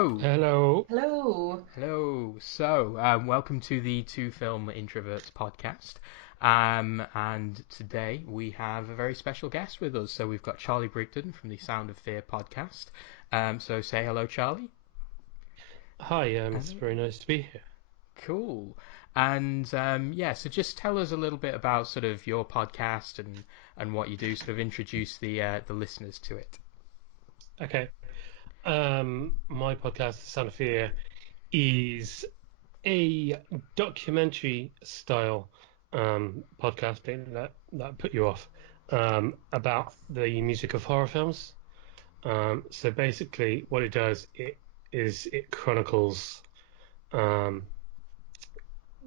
Hello. Hello. Hello. Hello. Welcome to the Two Film Introverts podcast. And today we have a very special guest with us. So we've got Charlie Brigden from the Sound of Fear podcast. So say hello, Charlie. Hi, it's Hello. very nice to be here. Cool. So just tell us a little bit about sort of your podcast and what you do. Sort of introduce the listeners to it. Okay. My podcast, The Sound of Fear, is a documentary style podcast that put you off about the music of horror films. So basically, what it does it chronicles um,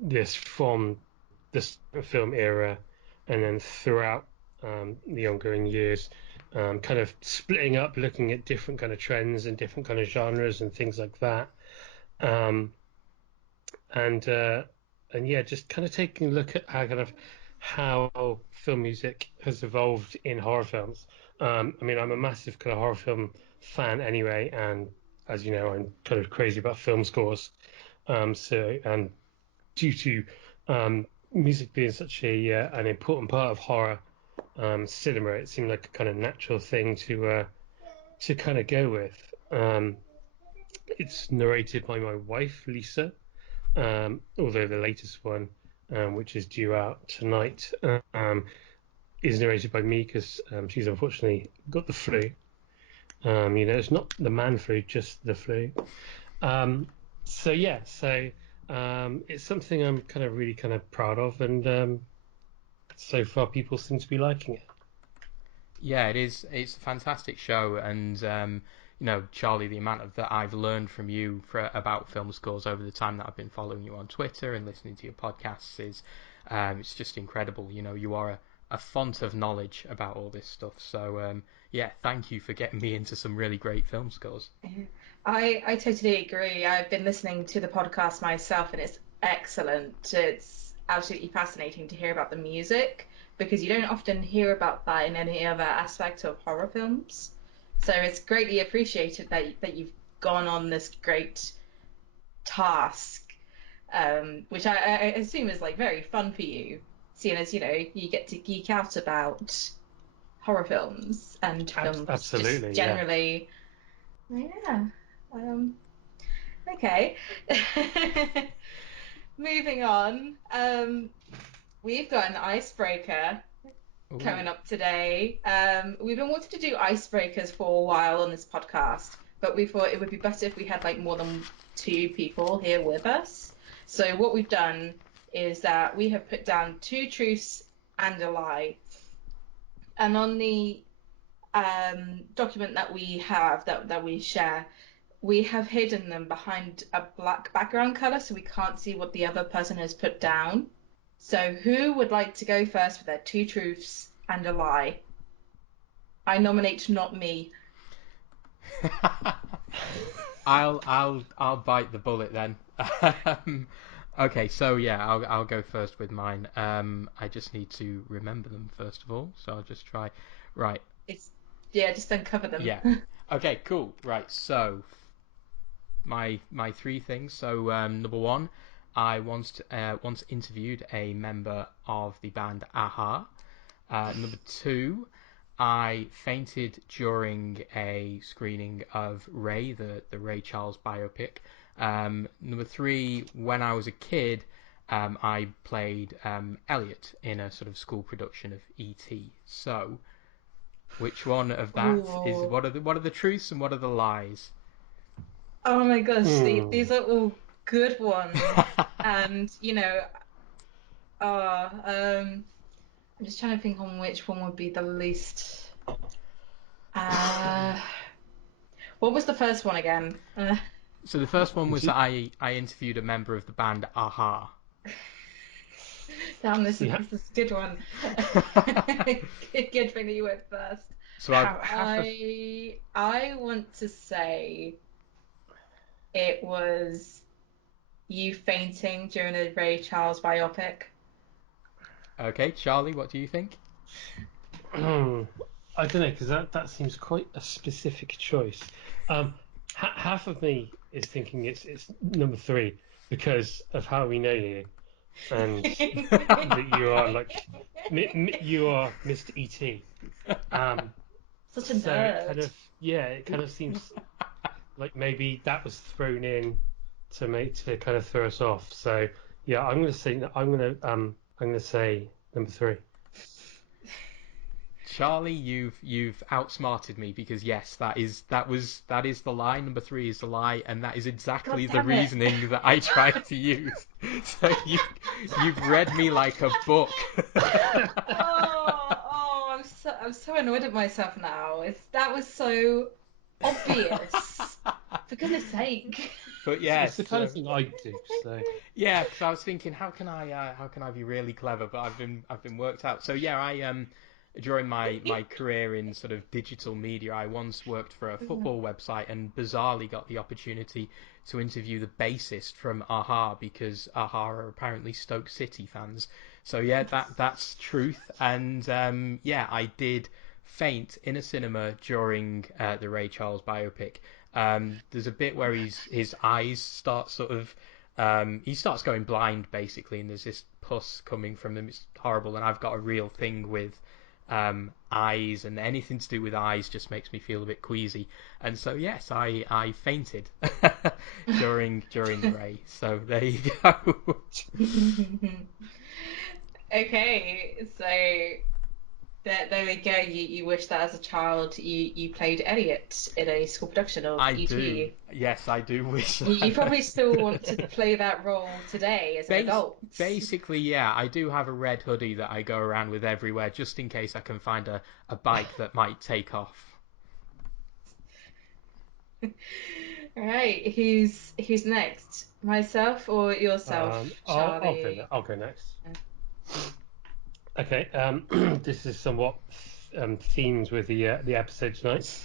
this from this film era, and then throughout the ongoing years, kind of splitting up, looking at different kind of trends and different kind of genres and things like that. Um, and and yeah, just kind of taking a look at how film music has evolved in horror films. I mean, I'm a massive kind of horror film fan anyway, and as you know, I'm kind of crazy about film scores. So and due to music being such a an important part of horror cinema, it seemed like a kind of natural thing to kind of go with. It's narrated by my wife, Lisa, although the latest one, which is due out tonight, is narrated by me because she's unfortunately got the flu. It's not the man flu, just the flu. Um, so it's something I'm kind of really kind of proud of, and so far people seem to be liking it. Yeah, it is. It's a fantastic show, and Charlie, the amount of that I've learned from you about film scores over the time that I've been following you on Twitter and listening to your podcasts is, it's just incredible. You are a font of knowledge about all this stuff. So, yeah, thank you for getting me into some really great film scores. I totally agree. I've been listening to the podcast myself and it's excellent. It's absolutely fascinating to hear about the music because you don't often hear about that in any other aspect of horror films. So it's greatly appreciated that you've gone on this great task, which I assume is like very fun for you, seeing as you get to geek out about horror films and films just Absolutely, yeah. generally. Yeah. Um, okay. Moving on. We've got an icebreaker Ooh. coming up today. We've been wanting to do icebreakers for a while on this podcast, but we thought it would be better if we had like more than two people here with us. So what we've done is that we have put down two truths and a lie. And on the document that we have that we share, we have hidden them behind a black background color so we can't see what the other person has put down. So who would like to go first with their two truths and a lie? I nominate not me. I'll bite the bullet then. Okay, so yeah, I'll go first with mine. I just need to remember them first of all, so I'll just try. Right, It's Yeah, just uncover them. yeah. Okay, cool. Right, so my three things. So number one, I once interviewed a member of the band Aha. Number two, I fainted during a screening of Ray, the Ray Charles biopic. Number three, when I was a kid, I played Elliot in a sort of school production of E.T. So, which one of that is Ooh. what are the truths and what are the lies? Oh my gosh, Hmm. these are all good ones. And, I'm just trying to think on which one would be the least. Uh, what was the first one again? So the first one was Do- that I interviewed a member of the band Aha. Damn, this is yeah. this is a good one. Good thing that you went first. So I Half of I want to say it was you fainting during a Ray Charles biopic. okay, Charlie, what do you think? I don't know because that seems quite a specific choice. Um, half of me is thinking it's number 3 because of how we know you, and that you are like you are Mr. E.T. Such a So nerd. it kind of seems like maybe that was thrown in to kind of throw us off. So yeah, I'm gonna say number 3. Charlie, you've outsmarted me because yes, that is the lie. Number 3 is the lie, and that is exactly God the damn it. reasoning that I tried to use. So you've read me like a book. I'm so annoyed at myself now. That was so obvious. For goodness sake. But It's yes, the kind of thing I do. So yeah, because I was thinking, how can I be really clever? But I've been worked out. So yeah, I during my career in sort of digital media, I once worked for a football website and bizarrely got the opportunity to interview the bassist from Aha because Aha are apparently Stoke City fans. So yeah, that's truth. And yeah, I did faint in a cinema during the Ray Charles biopic. There's a bit where his eyes start sort of he starts going blind basically, and there's this pus coming from them. It's horrible, and I've got a real thing with eyes, and anything to do with eyes just makes me feel a bit queasy. And so yes, I fainted during the Ray. So there you go. Okay, so there we go. You wish that as a child you played Elliot in a school production of I do. E.T. Yes, I do wish You probably still want to that. play that role today as an adult. Basically, yeah, I do have a red hoodie that I go around with everywhere just in case I can find a bike that might take off. All right, who's next? Myself or yourself, Charlie? I'll go next. Okay. This is somewhat themed with the episode tonight.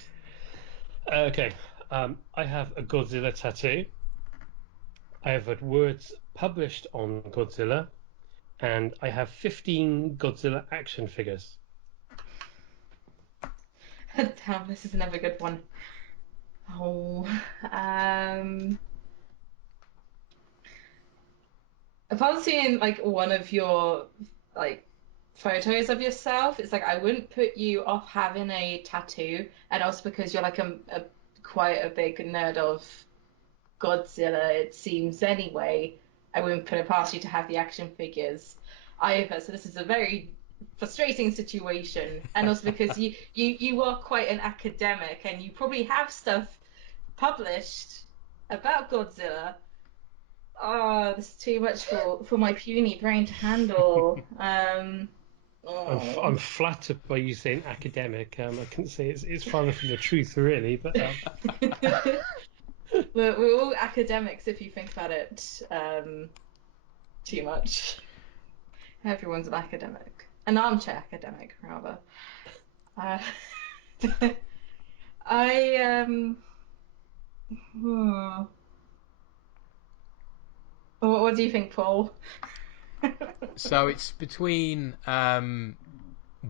Okay. I have a Godzilla tattoo. I have had words published on Godzilla, and I have 15 Godzilla action figures. Damn, this is another good one. Oh, um, upon seeing like one of your like photos of yourself, it's like I wouldn't put you off having a tattoo, and also because you're like a quite a big nerd of Godzilla, it seems anyway. I wouldn't put it past you to have the action figures either. So this is a very frustrating situation, and also because you are quite an academic and you probably have stuff published about Godzilla. Oh, this is too much for my puny brain to handle. I'm Oh. flattered by you saying academic. I couldn't say it's farther from the truth, really, but We're all academics if you think about it too much. Everyone's an academic. An armchair academic, rather. Uh, I hmm. What do you think, Paul? So it's between 1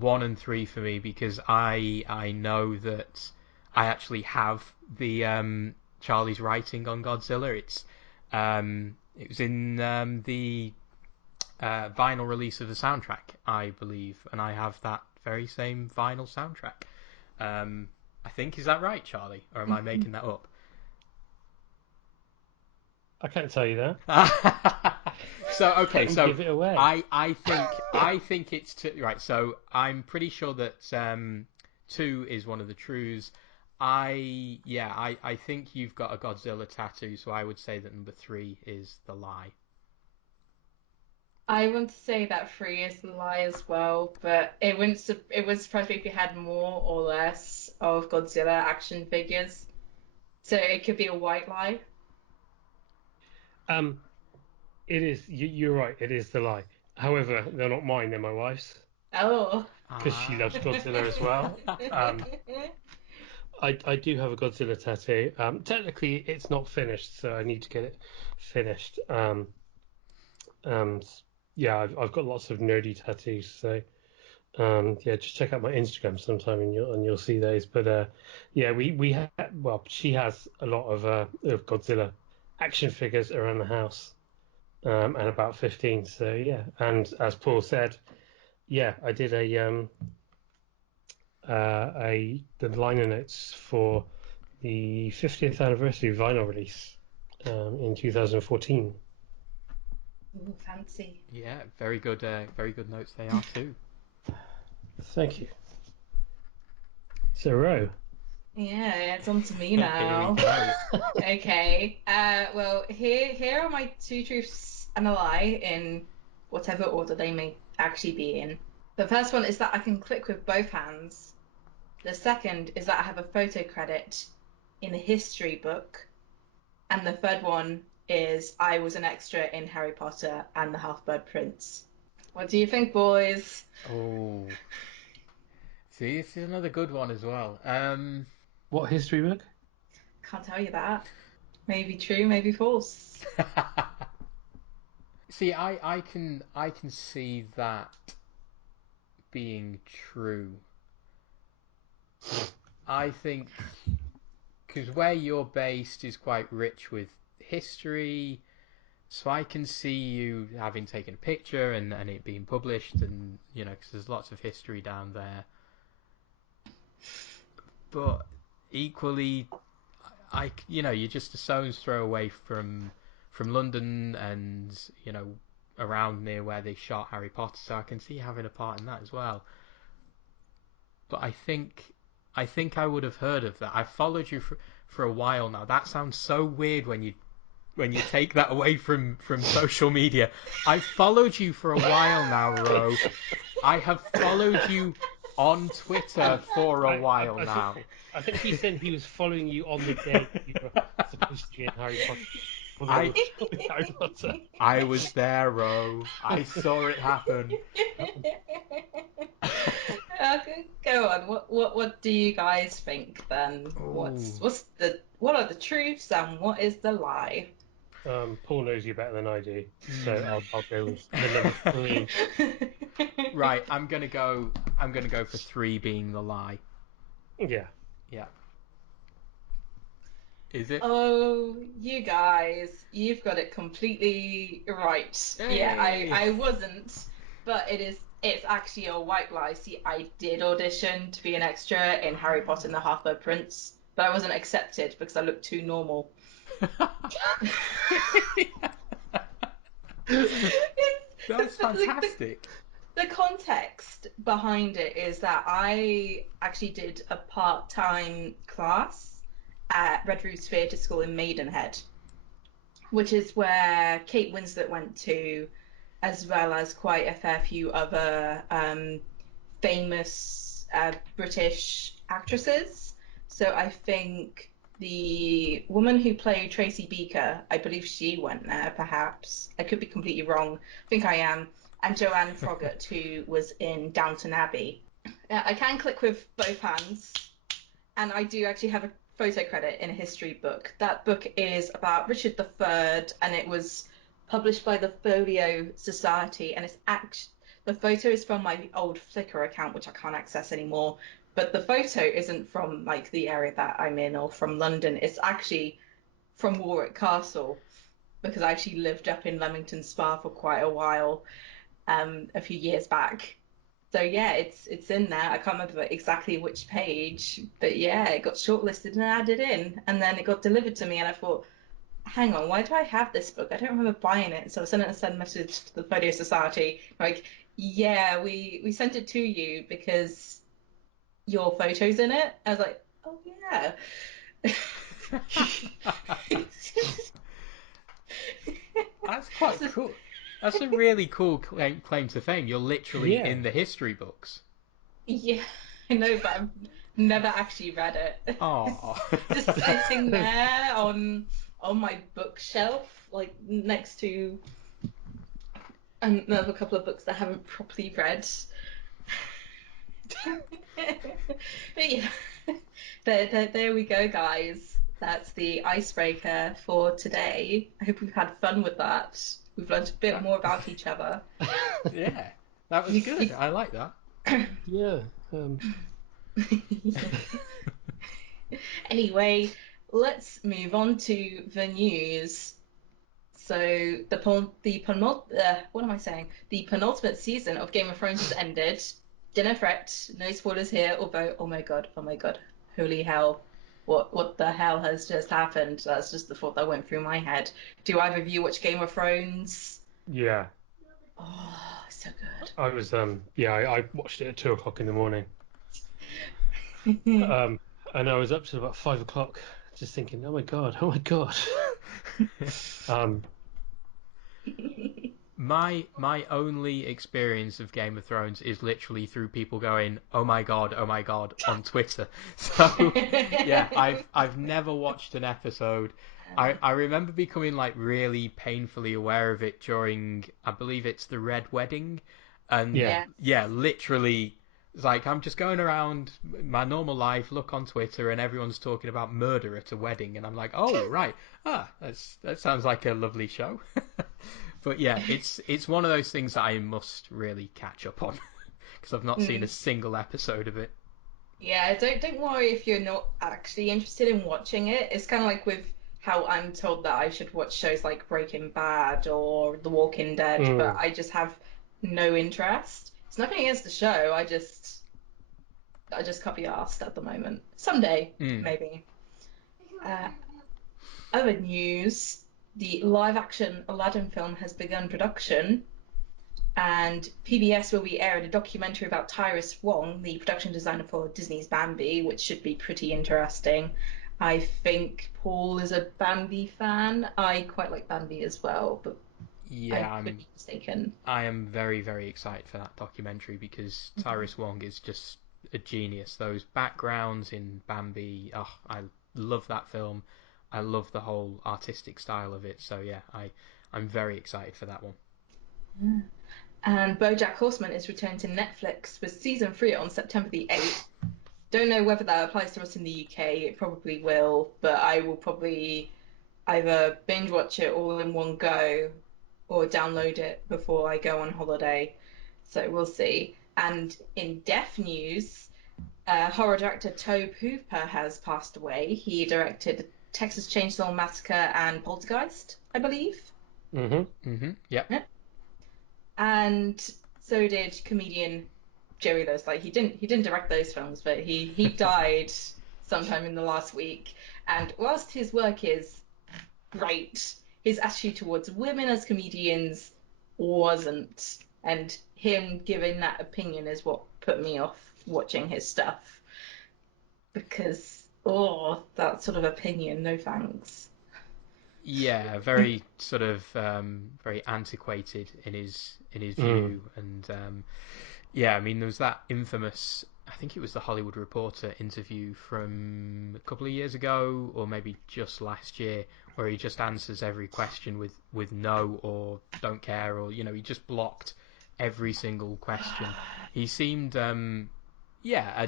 and 3 for me because I know that I actually have the Charlie's writing on Godzilla. It was in the vinyl release of the soundtrack, I believe, and I have that very same vinyl soundtrack. I think, is that right, Charlie, or am I making that up? I can't tell you that. So okay, Don't so give it away. I think it's two, right. So I'm pretty sure that 2 is one of the trues. I think you've got a Godzilla tattoo, so I would say that number 3 is the lie. I want to say that 3 is the lie as well, but it would surprise me if you had more or less of Godzilla action figures. So it could be a white lie. Um, it is. You're right. It is the lie. However, they're not mine. They're my wife's Oh. because she Ah. loves Godzilla as well. I do have a Godzilla tattoo. Technically, it's not finished, so I need to get it finished. Um, yeah, I've got lots of nerdy tattoos, so Yeah, just check out my Instagram sometime and you'll see those. But yeah, we had, well, she has a lot of Godzilla action figures around the house, and about 15. So yeah, and as Paul said, yeah, I did the liner notes for the 50th anniversary vinyl release in 2014. Ooh, fancy. Yeah, very good notes they are too. Thank you. So, Roe. Yeah, it's on to me Here we now. go. Okay. Well, here are my two truths and a lie in whatever order they may actually be in. The first one is that I can click with both hands. The second is that I have a photo credit in a history book. And the third one is I was an extra in Harry Potter and the Half-Blood Prince. What do you think, boys? Oh, see, this is another good one as well. What history book? Can't tell you that. Maybe true, maybe false. See, I can see that being true. I think because where you're based is quite rich with history, so I can see you having taken a picture and it being published, and because there's lots of history down there. But equally, you're just a stone's throw away from London and around near where they shot Harry Potter, so I can see having a part in that as well. But I think I would have heard of that. I've followed you for a while now. That sounds so weird when you take that away from social media. I've followed you for a while now, Ro. I have followed you on Twitter for a while now. I think he said he was following you on the day you were supposed to be in Harry Potter. I Harry Potter. I was there, Ro. I saw it happen. Okay, go on. What do you guys think then? Ooh. What are the truths and what is the lie? Paul knows you better than I do, so I'll go with the number 3. Right, I'm gonna go for 3 being the lie. Yeah. Yeah. Is it? Oh, you guys, you've got it completely right. Yeah, Hey! I wasn't, but it's actually a white lie. See, I did audition to be an extra in Harry Potter and the Half-Blood Prince, but I wasn't accepted because I looked too normal. That's The, fantastic. the context behind it is that I actually did a part-time class at Red Roost Theatre School in Maidenhead, which is where Kate Winslet went to, as well as quite a fair few other famous British actresses. So I think the woman who played Tracy Beaker, I believe she went there, perhaps. I could be completely wrong. I think I am. And Joanne Froggatt, who was in Downton Abbey. I can click with both hands, and I do actually have a photo credit in a history book. That book is about Richard III, and it was published by the Folio Society, and the photo is from my old Flickr account, which I can't access anymore. But the photo isn't from like the area that I'm in or from London. It's actually from Warwick Castle because I actually lived up in Leamington Spa for quite a while, a few years back. So yeah, it's in there. I can't remember exactly which page, but yeah, it got shortlisted and added in, and then it got delivered to me, and I thought, hang on, why do I have this book? I don't remember buying it. So I sent a message to the Photo Society, like, yeah, we sent it to you because your photo's in it. I was like, oh yeah. That's quite So, cool. That's a really cool claim to fame. You're literally Yeah. in the history books. yeah, I know, but I've never actually read it. Oh. Just sitting there on my bookshelf, like next to another couple of books that I haven't properly read. But yeah, there we go, guys. That's the icebreaker for today. I hope we've had fun with that. We've learned a bit more about each other. Yeah, that was You, good. you, I like that. Yeah. Anyway, let's move on to the news. So what am I saying? The penultimate season of Game of Thrones has ended. Dinner threat, no spoilers here. Although, oh my god, holy hell, what the hell has just happened? That's just the thought that went through my head. Do either of you watch Game of Thrones? Yeah. Oh, so good. I watched it at 2 o'clock in the morning. And I was up to about 5 o'clock, just thinking, oh my god, oh my god. um, My only experience of Game of Thrones is literally through people going, oh my god," on Twitter. So yeah, I've never watched an episode. I remember becoming like really painfully aware of it during, I believe it's the Red Wedding, and yeah, yeah, literally, it's like I'm just going around my normal life, look on Twitter, and everyone's talking about murder at a wedding, and I'm like, oh right, that sounds like a lovely show. But yeah, it's one of those things that I must really catch up on because I've not seen a single episode of it. Yeah, don't worry if you're not actually interested in watching it. It's kind of like with how I'm told that I should watch shows like Breaking Bad or The Walking Dead, but mm, I just have no interest. It's nothing against the show. I just can't be asked at the moment. Someday, Mm. maybe. Uh, Other news, the live-action Aladdin film has begun production, and PBS will be airing a documentary about Tyrus Wong, the production designer for Disney's Bambi, which should be pretty interesting. I think Paul is a Bambi fan. I quite like Bambi as well, but I Yeah, could be mistaken. I am very very excited for that documentary because Tyrus Wong is just a genius. Those backgrounds in Bambi, oh, I love that film. I love the whole artistic style of it. So yeah, I'm very excited for that one. Yeah. And BoJack Horseman is returning to Netflix with season 3 on September the 8th. Don't know whether that applies to us in the UK. It probably will, but I will probably either binge watch it all in one go or download it before I go on holiday. So we'll see. And in deaf news, horror director Tobe Hooper has passed away. He directed Texas Chainsaw Massacre and Poltergeist, I believe. hmm Yep. Yeah. And so did comedian Jerry Lewis. Like he didn't direct those films, but he died sometime in the last week. And whilst his work is great, his attitude towards women as comedians wasn't. And him giving that opinion is what put me off watching his stuff. Because, oh, that sort of opinion, no thanks. Yeah, very sort of very antiquated in his mm, view, and yeah, I mean there was that infamous. I think it was the Hollywood Reporter interview from a couple of years ago, or maybe just last year, where he just answers every question with no or don't care, or he just blocked every single question. He seemed yeah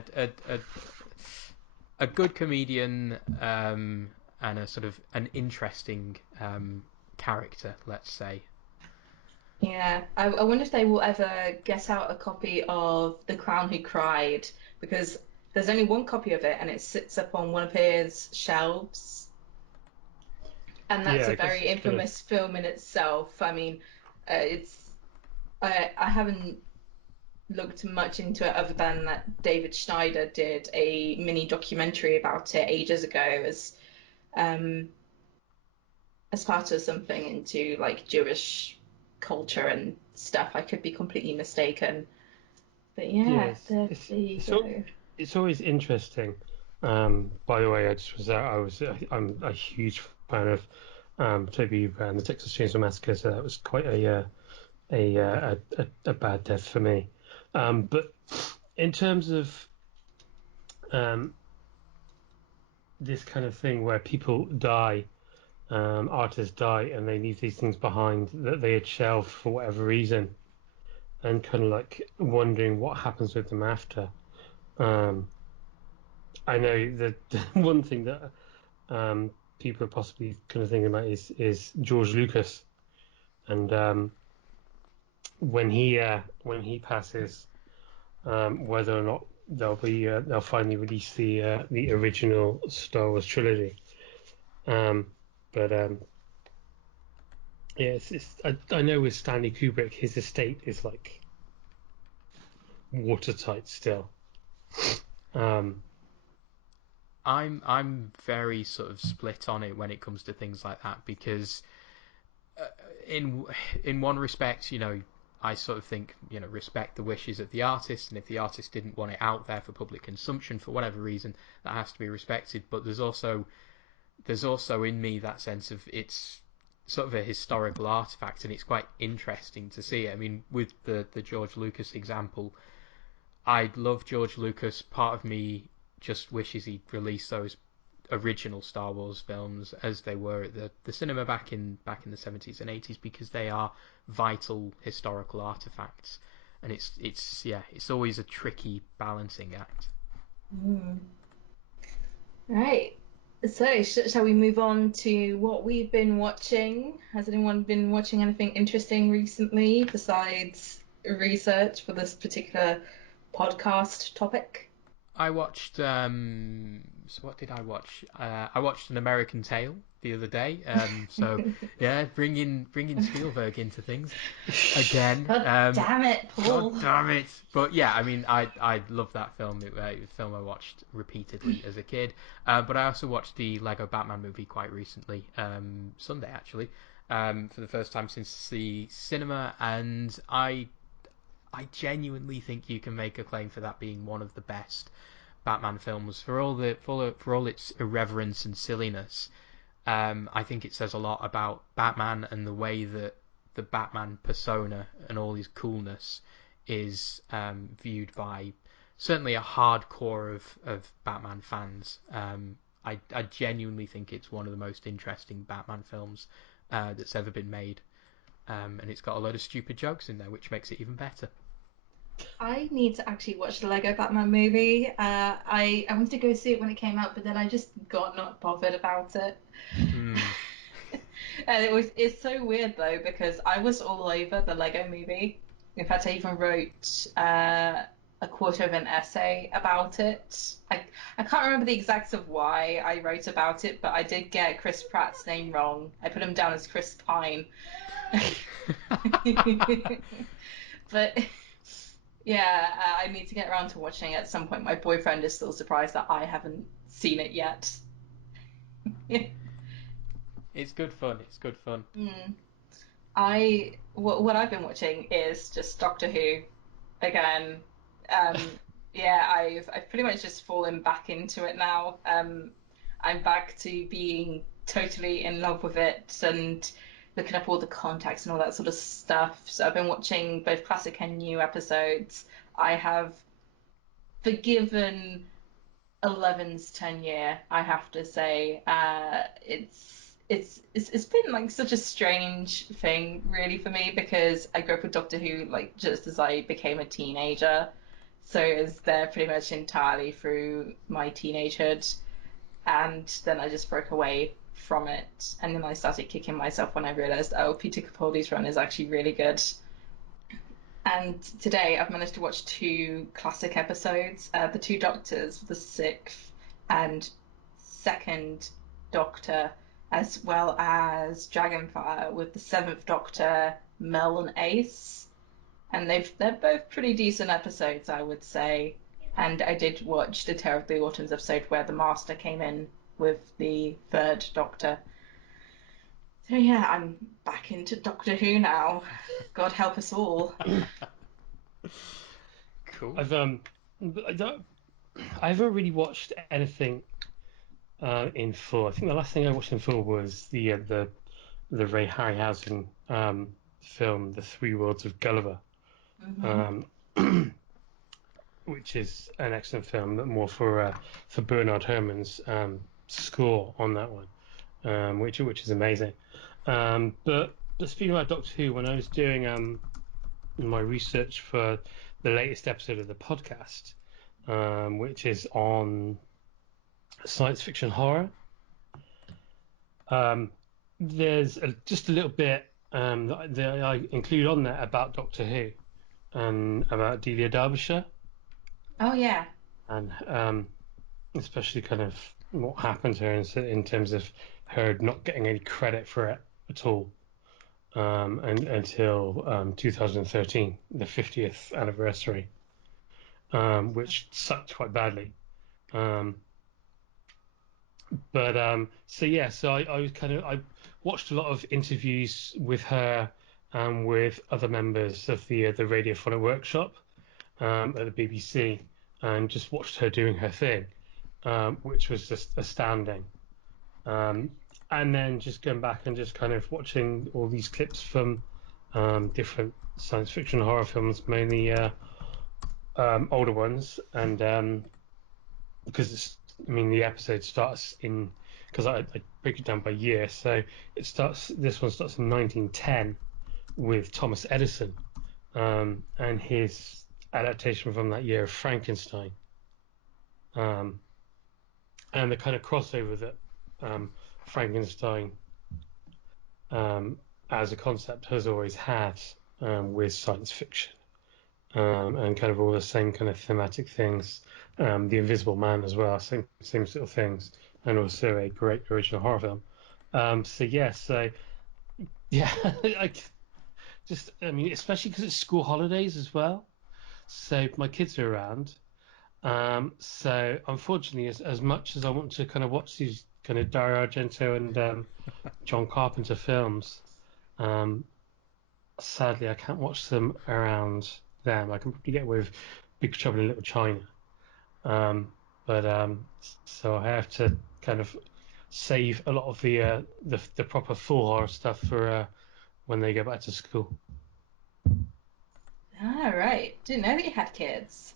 a good comedian and a sort of an interesting character, let's say. Yeah, I wonder if they will ever get out a copy of The Clown Who Cried, because there's only one copy of it and it sits up on one of his shelves. And that's yeah, a I guess very it's kind of infamous film in itself. I mean, it's I haven't looked much into it other than that David Schneider did a mini documentary about it ages ago um as part of something into like Jewish culture and stuff. I could be completely mistaken. But yeah, yes. there you go. It's always interesting. By the way, I'm a huge fan of Toby Hooper and the Texas Chainsaw Massacre, so that was quite a bad death for me. But in terms of um, this kind of thing where people die, artists die, and they leave these things behind that they had shelved for whatever reason, and kind of like wondering what happens with them after. Um, I know that one thing that people are possibly kind of thinking about is George Lucas, and when he passes, whether or not they'll finally release the original Star Wars trilogy. But yeah, I know with Stanley Kubrick, his estate is like watertight still. I'm very sort of split on it when it comes to things like that, because in one respect, I sort of think, respect the wishes of the artist, and if the artist didn't want it out there for public consumption for whatever reason, that has to be respected. But there's also in me that sense of it's sort of a historical artifact, and it's quite interesting to see it. I mean, with the George Lucas example, I love George Lucas. Part of me just wishes he'd released those original Star Wars films as they were at the cinema back in the 70s and 80s, because they are vital historical artifacts, and it's always a tricky balancing act. Right. So, shall we move on to what we've been watching? Has anyone been watching anything interesting recently besides research for this particular podcast topic? I watched so what did I watch? I watched An American Tail the other day. So yeah, bringing Spielberg into things again. God damn it, Paul. God damn it! But yeah, I mean, I love that film. It was a film I watched repeatedly as a kid. But I also watched the Lego Batman movie quite recently, Sunday actually, for the first time since the cinema, and I genuinely think you can make a claim for that being one of the best Batman films for all its irreverence and silliness. I think it says a lot about Batman and the way that the Batman persona and all his coolness is viewed by certainly a hardcore of Batman fans. I genuinely think it's one of the most interesting Batman films that's ever been made, and it's got a load of stupid jokes in there, which makes it even better. I need to actually watch the Lego Batman movie. I wanted to go see it when it came out, but then I just got not bothered about it. And it's so weird though, because I was all over the Lego movie. In fact, I even wrote a quarter of an essay about it. I can't remember the exacts of why I wrote about it, but I did get Chris Pratt's name wrong. I put him down as Chris Pine. But yeah, I need to get around to watching it at some point. My boyfriend is still surprised that I haven't seen it yet. It's good fun. It's good fun. What I've been watching is just Doctor Who again. Yeah, I've pretty much just fallen back into it now. I'm back to being totally in love with it and looking up all the contacts and all that sort of stuff. So I've been watching both classic and new episodes. I have forgiven Eleven's tenure, I have to say. It's been like such a strange thing really for me, because I grew up with Doctor Who like just as I became a teenager. So it was there pretty much entirely through my teenagehood, and then I just broke away from it, and then I started kicking myself when I realized, oh, Peter Capaldi's run is actually really good. And today I've managed to watch two classic episodes, The Two Doctors, the sixth and second Doctor, as well as Dragonfire with the seventh Doctor, Mel and Ace. And they're both pretty decent episodes, I would say. And I did watch the Terror of the Autumns episode where the Master came in with the third Doctor. So yeah, I'm back into Doctor Who now. God help us all. Cool. I haven't really watched anything in full. I think the last thing I watched in full was the Ray Harryhausen film, The Three Worlds of Gulliver, which is an excellent film, but more for Bernard Herrmann's score on that one, which is amazing. But speaking about Doctor Who, when I was doing my research for the latest episode of the podcast, which is on science fiction horror, there's just a little bit that I include on there about Doctor Who and about Delia Derbyshire. Oh yeah. and especially kind of what happened to her in terms of her not getting any credit for it at all, and until 2013, the 50th anniversary, which sucked quite badly. Um, so yeah, so I was I watched a lot of interviews with her and with other members of the Radiophonic Workshop at the BBC, and just watched her doing her thing, which was just astounding. Um, and then just going back and just kind of watching all these clips from different science fiction horror films, mainly older ones, and because I mean, the episode starts in, because I break it down by year, so this one starts in 1910 with Thomas Edison, and his adaptation from that year of Frankenstein, um, and the kind of crossover that Frankenstein as a concept has always had with science fiction, and kind of all the same kind of thematic things. The Invisible Man as well, same sort of things, and also a great original horror film. So yeah, I mean, especially because it's school holidays as well. So my kids are around. So unfortunately, as much as I want to kind of watch these kind of Dario Argento and John Carpenter films, um, sadly I can't watch them around them. I can probably get away with Big Trouble in Little China. Um, but so I have to kind of save a lot of the proper full horror stuff for when they go back to school. All right. Didn't know that you had kids.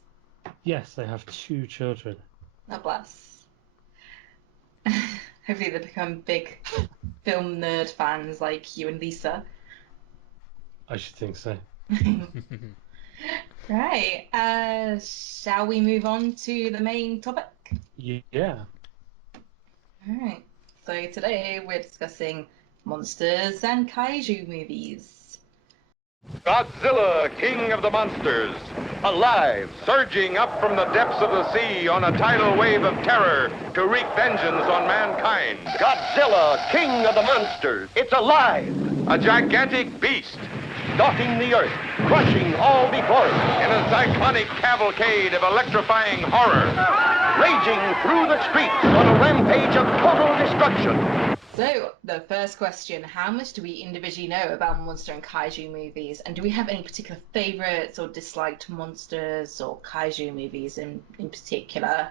Yes, I have two children. Oh, bless. Hopefully they become big film nerd fans like you and Lisa. I should think so. Right. Shall we move on to the main topic? Yeah. All right. So today we're discussing monsters and kaiju movies. Godzilla, king of the monsters, alive, surging up from the depths of the sea on a tidal wave of terror to wreak vengeance on mankind. Godzilla, king of the monsters, it's alive, A gigantic beast stalking the earth, crushing all before it, in a cyclonic cavalcade of electrifying horror. raging through the streets on a rampage of total destruction. So, the first question, how much do we individually know about monster and kaiju movies? And do we have any particular favorites or disliked monsters or kaiju movies in particular?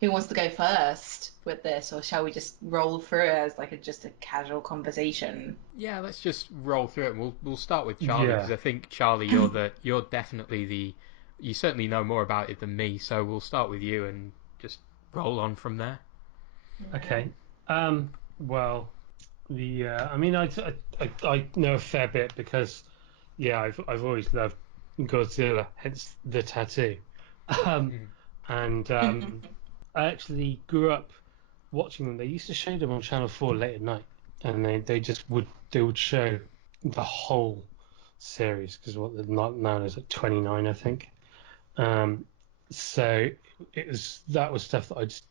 Who wants to go first with this, or shall we just roll through it as like just a casual conversation? Yeah, let's just roll through it. We'll start with Charlie Yeah. because I think Charlie, you're definitely you certainly know more about it than me. So we'll start with you and just roll on from there. Okay. Well, I mean, I know a fair bit because, yeah, I've always loved Godzilla, hence the tattoo. Um, and I actually grew up watching them. They used to show them on Channel 4 late at night, and they would show the whole series because what they're not known as like 29, I think. So that was stuff that I just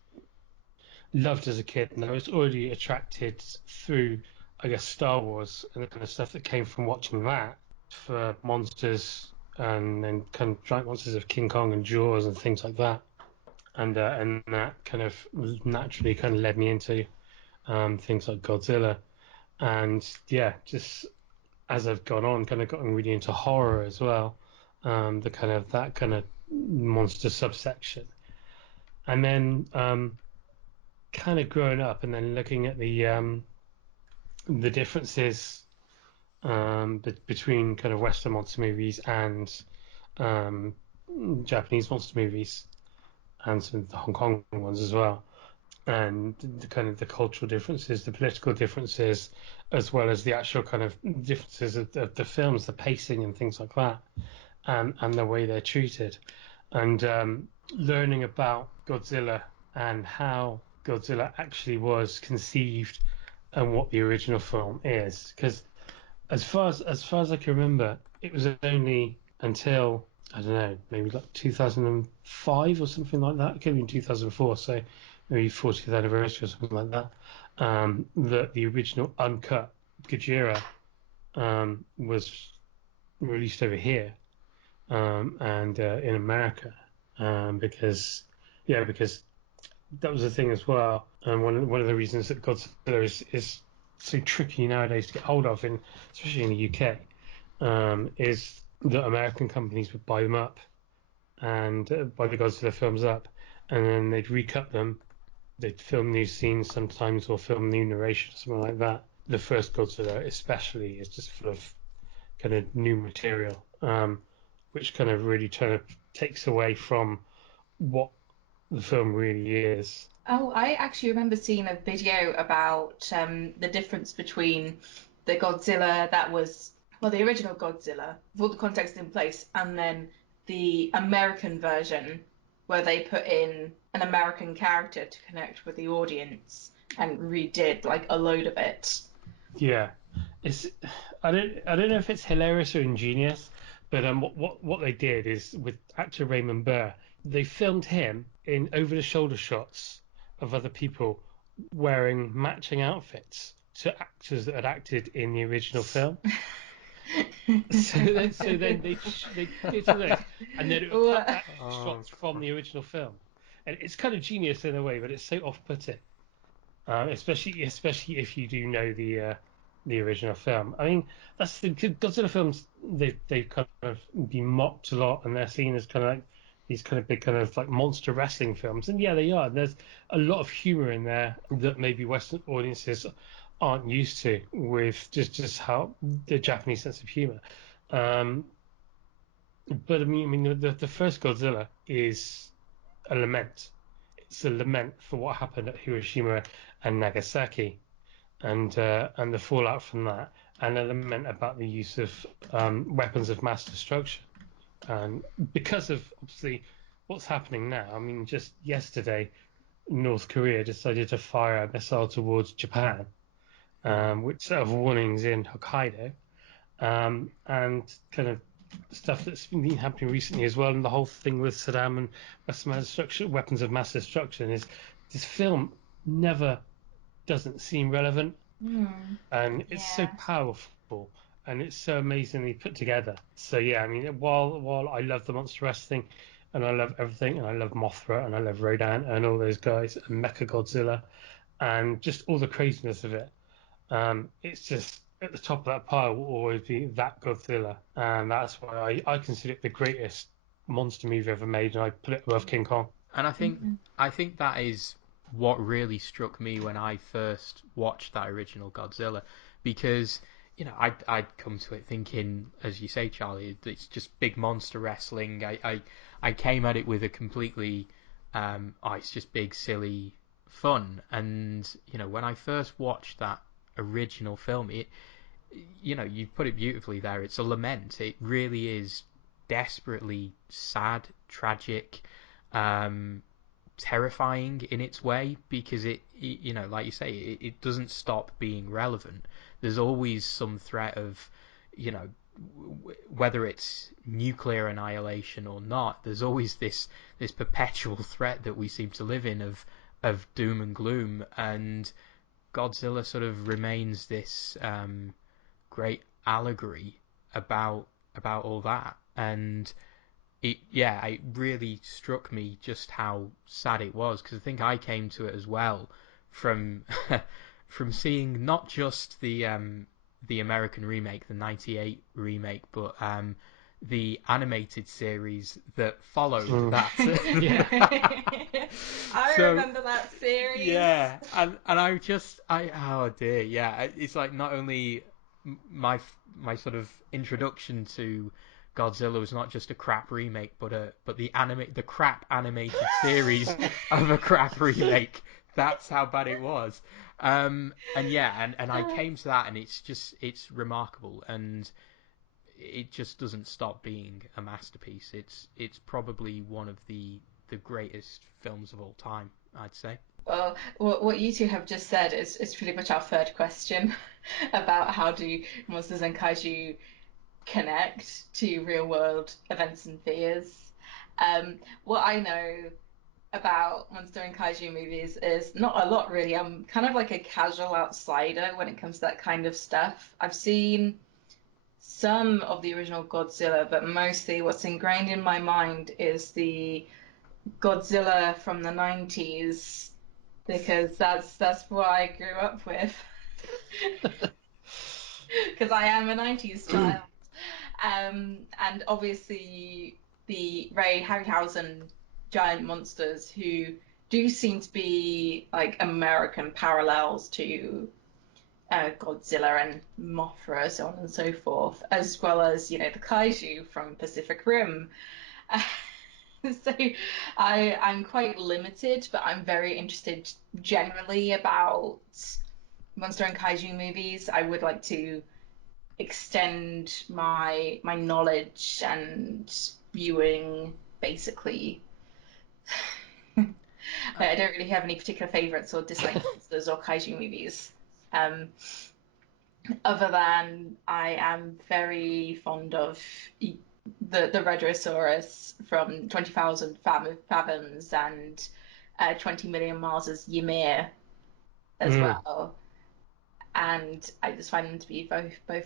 loved as a kid, and I was already attracted through, I guess, Star Wars and the kind of stuff that came from watching that for monsters and then kind of giant monsters of King Kong and Jaws and things like that, and that kind of naturally kind of led me into things like Godzilla, and yeah, just as I've gone on, kind of gotten really into horror as well, the kind of that kind of monster subsection, and then kind of growing up and then looking at the differences between kind of Western monster movies and um, Japanese monster movies and some of the Hong Kong ones as well, and the kind of the cultural differences, the political differences, as well as the actual kind of differences of the films, the pacing and things like that, and the way they're treated, and learning about Godzilla and how Godzilla actually was conceived and what the original film is. Because as far as I can remember, it was only until I don't know, maybe like 2005 or something like that. It could have been 2004, so maybe 40th anniversary or something like that. That the original uncut Gojira was released over here and in America because that was the thing as well. And one of the reasons that Godzilla is so tricky nowadays to get hold of, especially in the UK, is that American companies would buy them up and buy the Godzilla films up, and then they'd recut them. They'd film new scenes sometimes, or film new narration, something like that. The first Godzilla, especially, is just full of kind of new material, which kind of really kind of takes away from what the film really is. Oh, I actually remember seeing a video about the difference between the Godzilla that was, well, the original Godzilla, with all the context in place, and then the American version, where they put in an American character to connect with the audience and redid like a load of it. Yeah, it's I don't know if it's hilarious or ingenious, but what they did is with actor Raymond Burr, they filmed him in over-the-shoulder shots of other people wearing matching outfits to actors that had acted in the original film. So then they did all this, and then it would cut back to shots from the original film, and it's kind of genius in a way, but it's so off-putting, especially if you do know the original film. I mean, that's the Godzilla films. They've kind of been mocked a lot, and they're seen as kind of like these kind of big kind of like monster wrestling films, and yeah, they are. There's a lot of humor in there that maybe Western audiences aren't used to, with just how the Japanese sense of humor. Um, but I mean, the first Godzilla is a lament. It's a lament for what happened at Hiroshima and Nagasaki, and the fallout from that, and a lament about the use of weapons of mass destruction. And because of obviously what's happening now, I mean, just yesterday, North Korea decided to fire a missile towards Japan, which set off warnings in Hokkaido, and kind of stuff that's been happening recently as well. And the whole thing with Saddam and weapons of mass destruction is this film never doesn't seem relevant, and it's so Yeah. powerful and it's so amazingly put together. So yeah, I mean, while I love the monster wrestling and I love everything, and I love Mothra and I love Rodan and all those guys and Mecha Godzilla and just all the craziness of it, it's just at the top of that pile will always be that Godzilla, and that's why I consider it the greatest monster movie ever made, and I put it above King Kong. And I think that is what really struck me when I first watched that original Godzilla, because I'd come to it thinking, as you say, Charlie, it's just big monster wrestling. I came at it with a completely it's just big silly fun, and when I first watched that original film, you put it beautifully there. It's a lament. It really is desperately sad, tragic, um, terrifying in its way, because like you say, it doesn't stop being relevant. There's always some threat of, whether it's nuclear annihilation or not. There's always this perpetual threat that we seem to live in of doom and gloom, and Godzilla sort of remains this great allegory about all that. And it really struck me just how sad it was, because I think I came to it as well from from seeing not just the American remake, the '98 remake, but the animated series that followed that. Yeah. I So, remember that series. yeah, and oh dear, yeah, it's like not only my sort of introduction to Godzilla was not just a crap remake, but the crap animated series of a crap remake. That's how bad it was. And yeah, and I came to that, and it's remarkable, and it just doesn't stop being a masterpiece. It's probably one of the greatest films of all time, I'd say. Well, what you two have just said is pretty much our third question about how do monsters and kaiju connect to real world events and fears. What I know about monster and kaiju movies is not a lot really. I'm kind of like a casual outsider when it comes to that kind of stuff. I've seen some of the original Godzilla, but mostly what's ingrained in my mind is the Godzilla from the 90s because that's what I grew up with. Because I am a 90s child. And obviously the Ray Harryhausen giant monsters who do seem to be like American parallels to Godzilla and Mothra, so on and so forth, as well as, the Kaiju from Pacific Rim. So I'm quite limited, but I'm very interested generally about monster and kaiju movies. I would like to extend my knowledge and viewing, basically. I don't really have any particular favorites or dislikes monsters or kaiju movies. Other than I am very fond of the Redrosaurus from 20,000 Fathoms and 20 Million Miles' Ymir as well. And I just find them to be both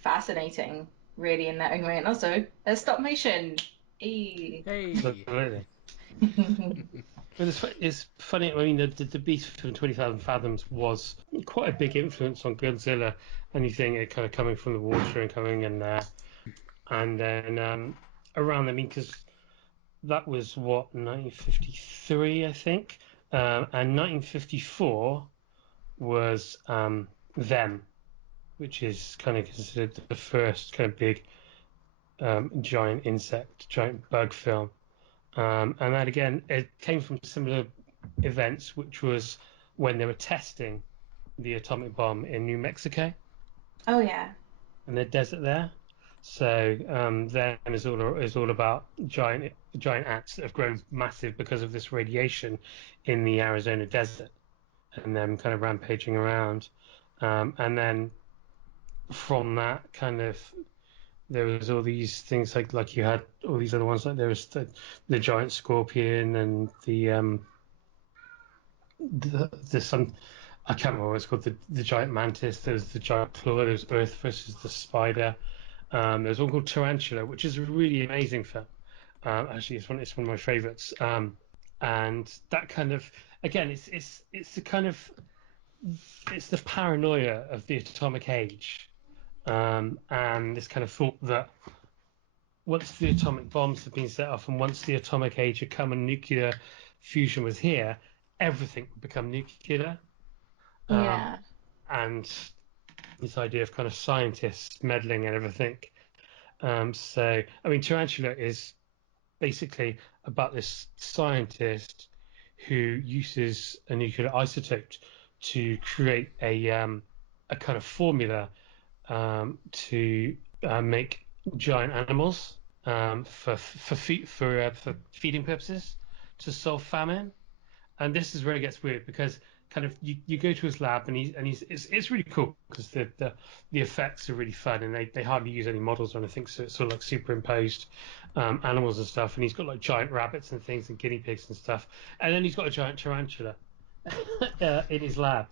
fascinating, really, in their own way. And also, they're stop motion. Hey. Absolutely. But it's funny. I mean, the beast from 20,000 Fathoms was quite a big influence on Godzilla. Anything it kind of coming from the water and coming in there, and then around. I mean, because that was what 1953, I think, and 1954 was Them, which is kind of considered the first kind of big giant bug film. And that again, it came from similar events, which was when they were testing the atomic bomb in New Mexico. Oh yeah. In the desert there. So then is all about giant ants that have grown massive because of this radiation in the Arizona desert, and them kind of rampaging around. And then from that kind of, there was all these things like you had all these other ones, like there was the giant scorpion and the some, I can't remember what it's called, the giant mantis. There's the giant claw. There's Earth versus the spider. There's one called Tarantula, which is a really amazing film. Actually, it's one of my favourites. And that kind of, again, it's the kind of, it's the paranoia of the atomic age, and this kind of thought that once the atomic bombs have been set off and once the atomic age had come and nuclear fusion was here, everything would become nuclear. Yeah. And this idea of kind of scientists meddling and everything. So, I mean, Tarantula is basically about this scientist who uses a nuclear isotope to create a kind of formula to make giant animals for feeding purposes to solve famine. And this is where it gets weird because kind of you go to his lab and it's really cool because the effects are really fun and they hardly use any models or anything, so it's sort of like superimposed animals and stuff, and he's got like giant rabbits and things and guinea pigs and stuff, and then he's got a giant tarantula in his lab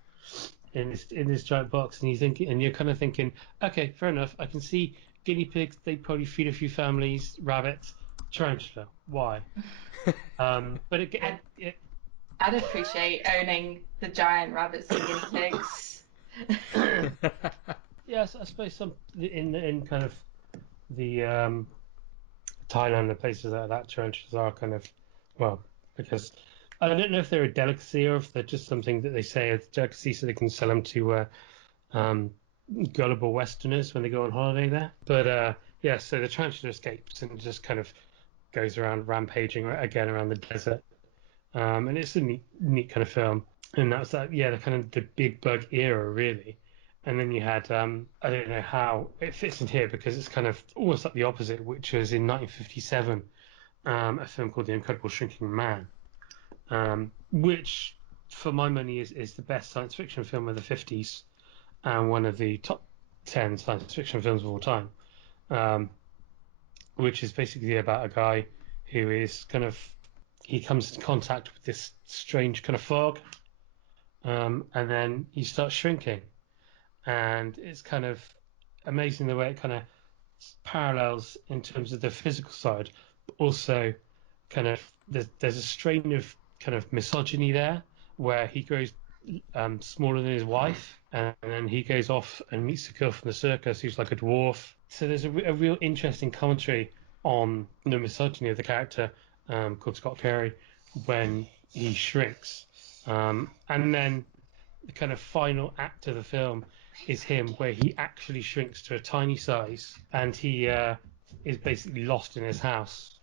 in this giant box, and you're kind of thinking, okay, fair enough, I can see guinea pigs, they probably feed a few families, rabbits, tarantula, why? But I'd appreciate owning the giant rabbits and guinea pigs. Yes, I suppose some in kind of the Thailand and places like that, tarantulas are kind of, well, because I don't know if they're a delicacy or if they're just something that they say is a delicacy so they can sell them to gullible Westerners when they go on holiday there. But yeah, so the tarantula escapes and just kind of goes around rampaging again around the desert. And it's a neat kind of film, and that's the kind of the big bug era really. And then you had I don't know how it fits in here because it's kind of almost like the opposite, which was in 1957, a film called The Incredible Shrinking Man, which for my money is the best science fiction film of the 50s and one of the top 10 science fiction films of all time. which is basically about a guy who is he comes in contact with this strange kind of fog, and then he starts shrinking, and it's kind of amazing the way it kind of parallels in terms of the physical side, but also kind of there's a strain of kind of misogyny there, where he grows smaller than his wife, and then he goes off and meets a girl from the circus who's like a dwarf. So there's a real interesting commentary on the misogyny of the character called Scott Perry when he shrinks. And then the kind of final act of the film is him where he actually shrinks to a tiny size, and he is basically lost in his house.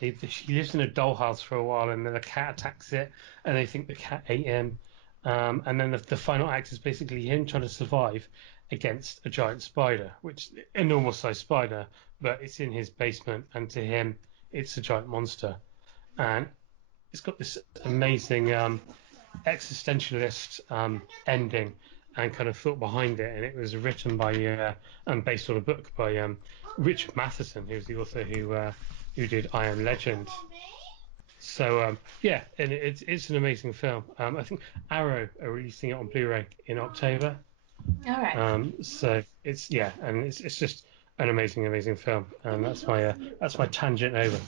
He lives in a dollhouse for a while, and then a cat attacks it, and they think the cat ate him. And then the final act is basically him trying to survive against a giant spider, which a normal sized spider, but it's in his basement, and to him, it's a giant monster. And it's got this amazing existentialist ending and kind of thought behind it. And it was written by and based on a book by Richard Matheson, who's the author who did I Am Legend. So yeah, and it's an amazing film. I think Arrow are releasing it on Blu-ray in October. All right. So and it's just an amazing film, and that's my tangent over.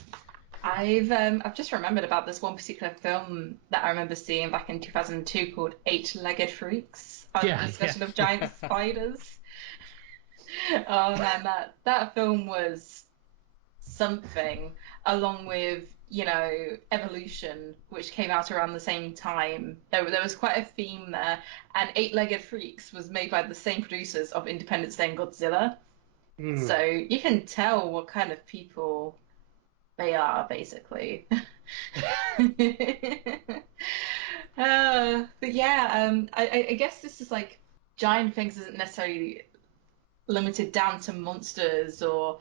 I've just remembered about this one particular film that I remember seeing back in 2002 called Eight-Legged Freaks, on the discussion of giant spiders. Oh man, that film was something, along with, Evolution, which came out around the same time. There was quite a theme there, and Eight-Legged Freaks was made by the same producers of Independence Day and Godzilla. So you can tell what kind of people they are, basically. But yeah, I guess this is like giant things isn't necessarily limited down to monsters or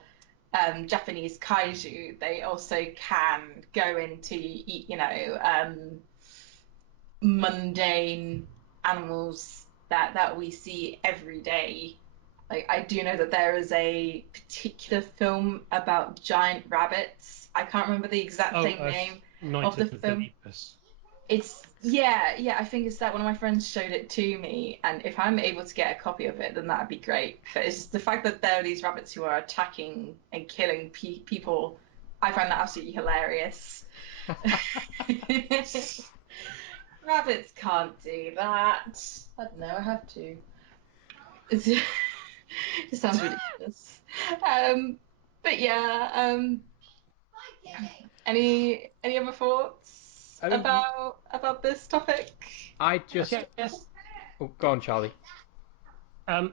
Japanese kaiju. They also can go into, mundane animals that we see every day. Like, I do know that there is a particular film about giant rabbits. I can't remember the exact name of the film. It's I think it's that. One of my friends showed it to me, and if I'm able to get a copy of it, then that'd be great. But it's just the fact that there are these rabbits who are attacking and killing people. I find that absolutely hilarious. Rabbits can't do that. I don't know. I have to. It sounds ridiculous. But yeah. Any other thoughts about this topic? I just. Yes. Oh, go on, Charlie.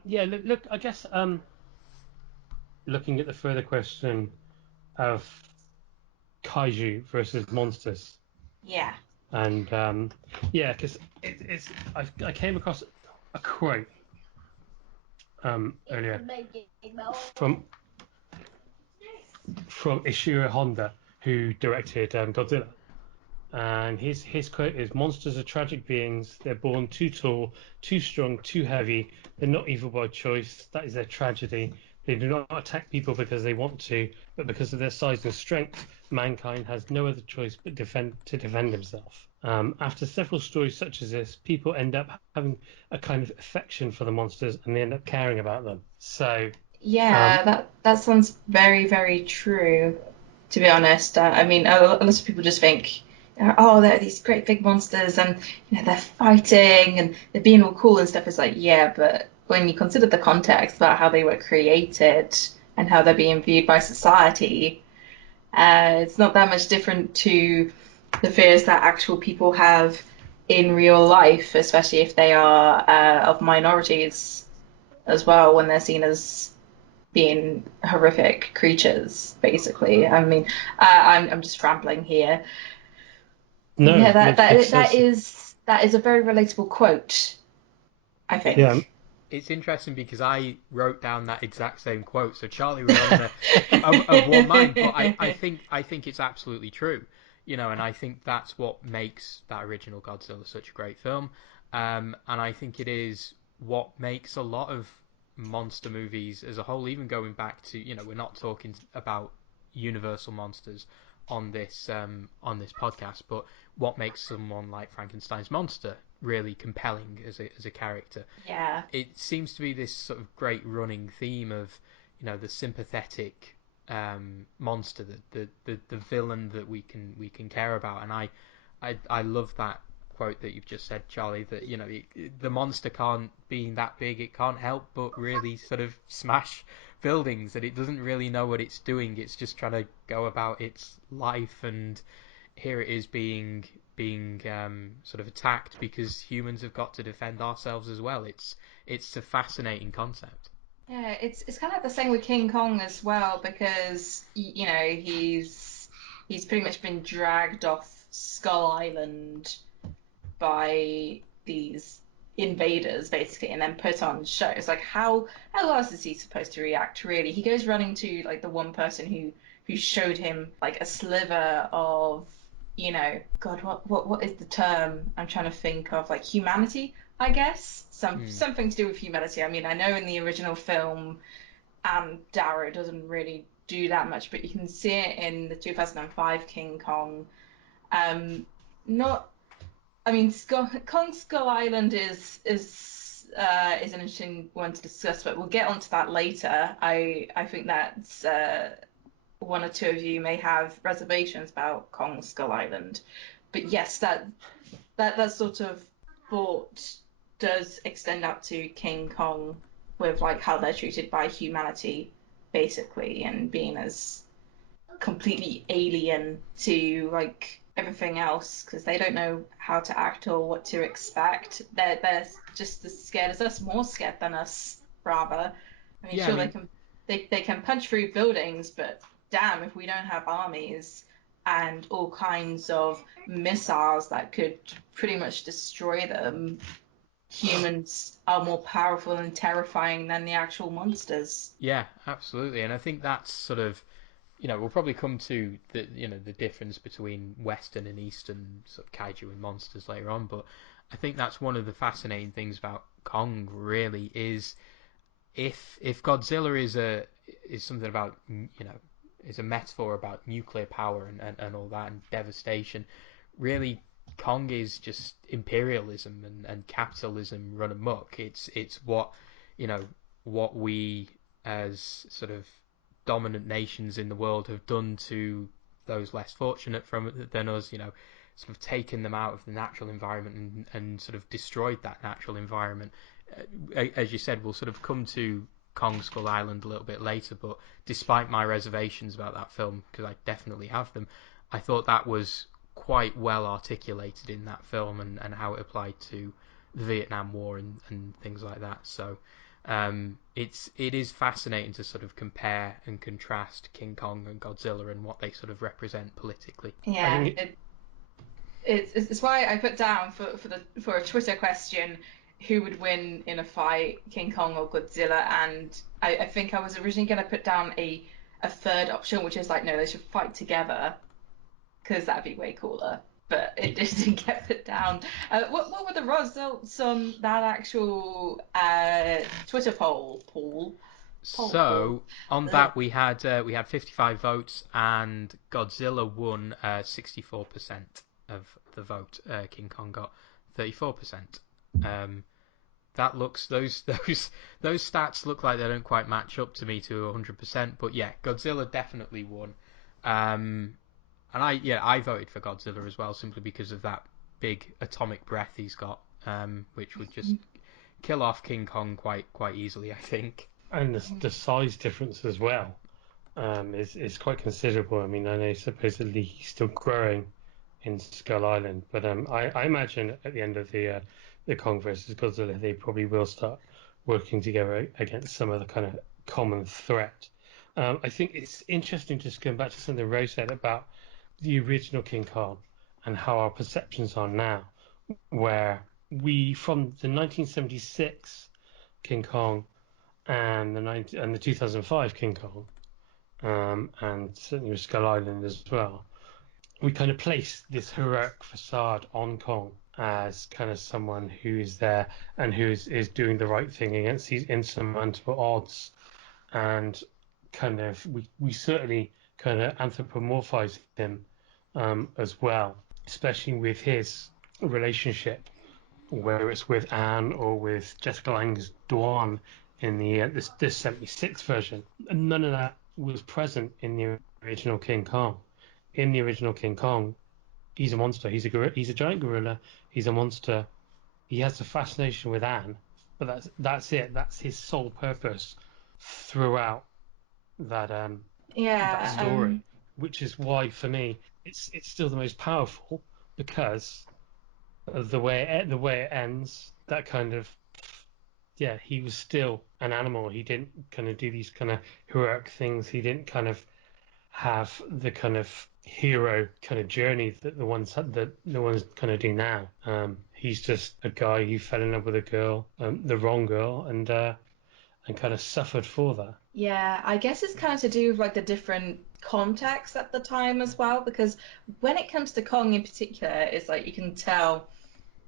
Look. I guess looking at the further question of kaiju versus monsters. Yeah. And because I came across a quote earlier from Ishiro Honda, who directed Godzilla. And his quote is, "Monsters are tragic beings. They're born too tall, too strong, too heavy. They're not evil by choice. That is their tragedy. They do not attack people because they want to, but because of their size and strength, mankind has no other choice but to defend himself." After several stories such as this, people end up having a kind of affection for the monsters, and they end up caring about them. So yeah, that sounds very, very true. To be honest, I mean, a lot of people just think, oh, they're these great big monsters, and they're fighting and they're being all cool and stuff. It's like, yeah, but when you consider the context about how they were created and how they're being viewed by society, it's not that much different to the fears that actual people have in real life, especially if they are of minorities as well, when they're seen as being horrific creatures, basically. I mean, I'm just rambling here. No, yeah, that is a very relatable quote, I think. Yeah. It's interesting because I wrote down that exact same quote, so Charlie was of one mind. But I think it's absolutely true, and I think that's what makes that original Godzilla such a great film, and I think it is what makes a lot of monster movies as a whole, even going back to, we're not talking about universal monsters on this podcast, but what makes someone like Frankenstein's monster really compelling as a character? Yeah. It seems to be this sort of great running theme of, the sympathetic monster, the villain that we can care about, and I love that quote that you've just said, Charlie, that the monster can't, being that big, it can't help but really sort of smash buildings, and it doesn't really know what it's doing. It's just trying to go about its life, and here it is being sort of attacked because humans have got to defend ourselves as well. It's a fascinating concept. Yeah, it's kind of the same with King Kong as well, because he's pretty much been dragged off Skull Island by these invaders basically, and then put on show. It's like, how else is he supposed to react, really? He goes running to like the one person who showed him like a sliver of, God, what is the term I'm trying to think of? Like humanity, I guess. Something to do with humanity. I mean, I know in the original film, Darrow doesn't really do that much, but you can see it in the 2005 King Kong. Not, I mean, Kong Skull Island is an interesting one to discuss, but we'll get onto that later. I think that's one or two of you may have reservations about Kong Skull Island, but yes, that sort of thought does extend out to King Kong, with like how they're treated by humanity, basically, and being as completely alien to like everything else because they don't know how to act or what to expect. They're just as scared as us, more scared than us, rather. I mean, Yeah, sure, they can punch through buildings, but damn, if we don't have armies and all kinds of missiles that could pretty much destroy them, humans are more powerful and terrifying than the actual monsters. Yeah, absolutely. And I think that's sort of, we'll probably come to the difference between Western and Eastern sort of kaiju and monsters later on, but I think that's one of the fascinating things about Kong, really, is if Godzilla is something about, is a metaphor about nuclear power and all that and devastation, really Kong is just imperialism and capitalism run amok. It's what, what we as sort of dominant nations in the world have done to those less fortunate than us, sort of taken them out of the natural environment and sort of destroyed that natural environment. As you said, we'll sort of come to Kong Skull Island a little bit later, but despite my reservations about that film, because I definitely have them, I thought that was quite well articulated in that film and how it applied to the Vietnam War and things like that. So it is fascinating to sort of compare and contrast King Kong and Godzilla and what they sort of represent politically. Yeah, it's why I put down for a Twitter question, who would win in a fight, King Kong or Godzilla? And I think I was originally going to put down a third option, which is like, no, they should fight together, because that'd be way cooler. But it didn't get put down. What were the results on that actual Twitter poll, Paul? So on that we had 55 votes and Godzilla won 64% of the vote. King Kong got 34%. That looks those stats look like they don't quite match up to me to 100%. But yeah, Godzilla definitely won. And I voted for Godzilla as well, simply because of that big atomic breath he's got, which would just kill off King Kong quite easily, I think. And the size difference as well is quite considerable. I mean, I know supposedly he's still growing in Skull Island, but I imagine at the end of the Kong versus Godzilla, they probably will start working together against some other kind of common threat. I think it's interesting just going back to something Ray said about the original King Kong and how our perceptions are now, where we, from the 1976 King Kong and the 2005 King Kong, and certainly with Skull Island as well, we kind of place this heroic facade on Kong as kind of someone who is there and who is doing the right thing against these insurmountable odds. And kind of we certainly kind of anthropomorphize him as well, especially with his relationship, whether it's with Anne or with Jessica Lange's Dwan in this 76 version. And none of that was present in the original King Kong. In the original King Kong, he's a monster. He's a giant gorilla. He's a monster. He has a fascination with Anne, but that's it. That's his sole purpose throughout that that story, which is why for me it's still the most powerful, because of the way it ends. That kind of, yeah, he was still an animal. He didn't kind of do these kind of heroic things. He didn't kind of have the kind of hero kind of journey that the ones kind of do now. He's just a guy who fell in love with a girl, the wrong girl, and kind of suffered for that. Yeah, I guess it's kind of to do with like the different context at the time as well, because when it comes to Kong in particular, it's like you can tell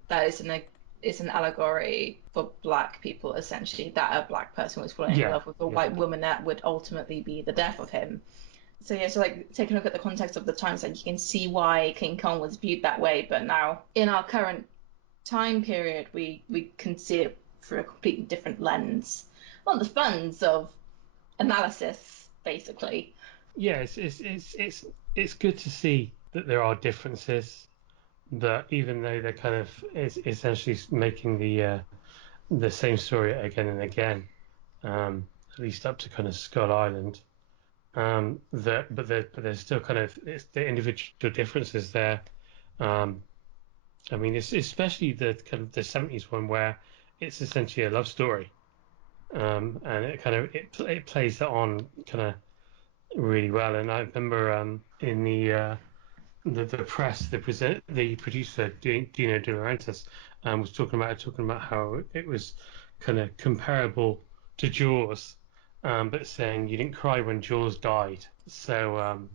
that it's an allegory for black people, essentially, that a black person was falling in love with a white woman that would ultimately be the death of him. So yeah, so like taking a look at the context of the times, like you can see why King Kong was viewed that way. But now in our current time period, we can see it through a completely different lens on the funds of analysis, basically. Yeah, it's good to see that there are differences, that even though they're kind of essentially making the same story again and again, at least up to kind of Skull Island, but there's still kind of the individual differences there. I mean, it's especially the kind of the 70s one where it's essentially a love story, and it kind of it plays that on kind of really well. And I remember in the press, the producer Dino De Laurentiis was talking about how it was kind of comparable to Jaws, but saying you didn't cry when Jaws died. So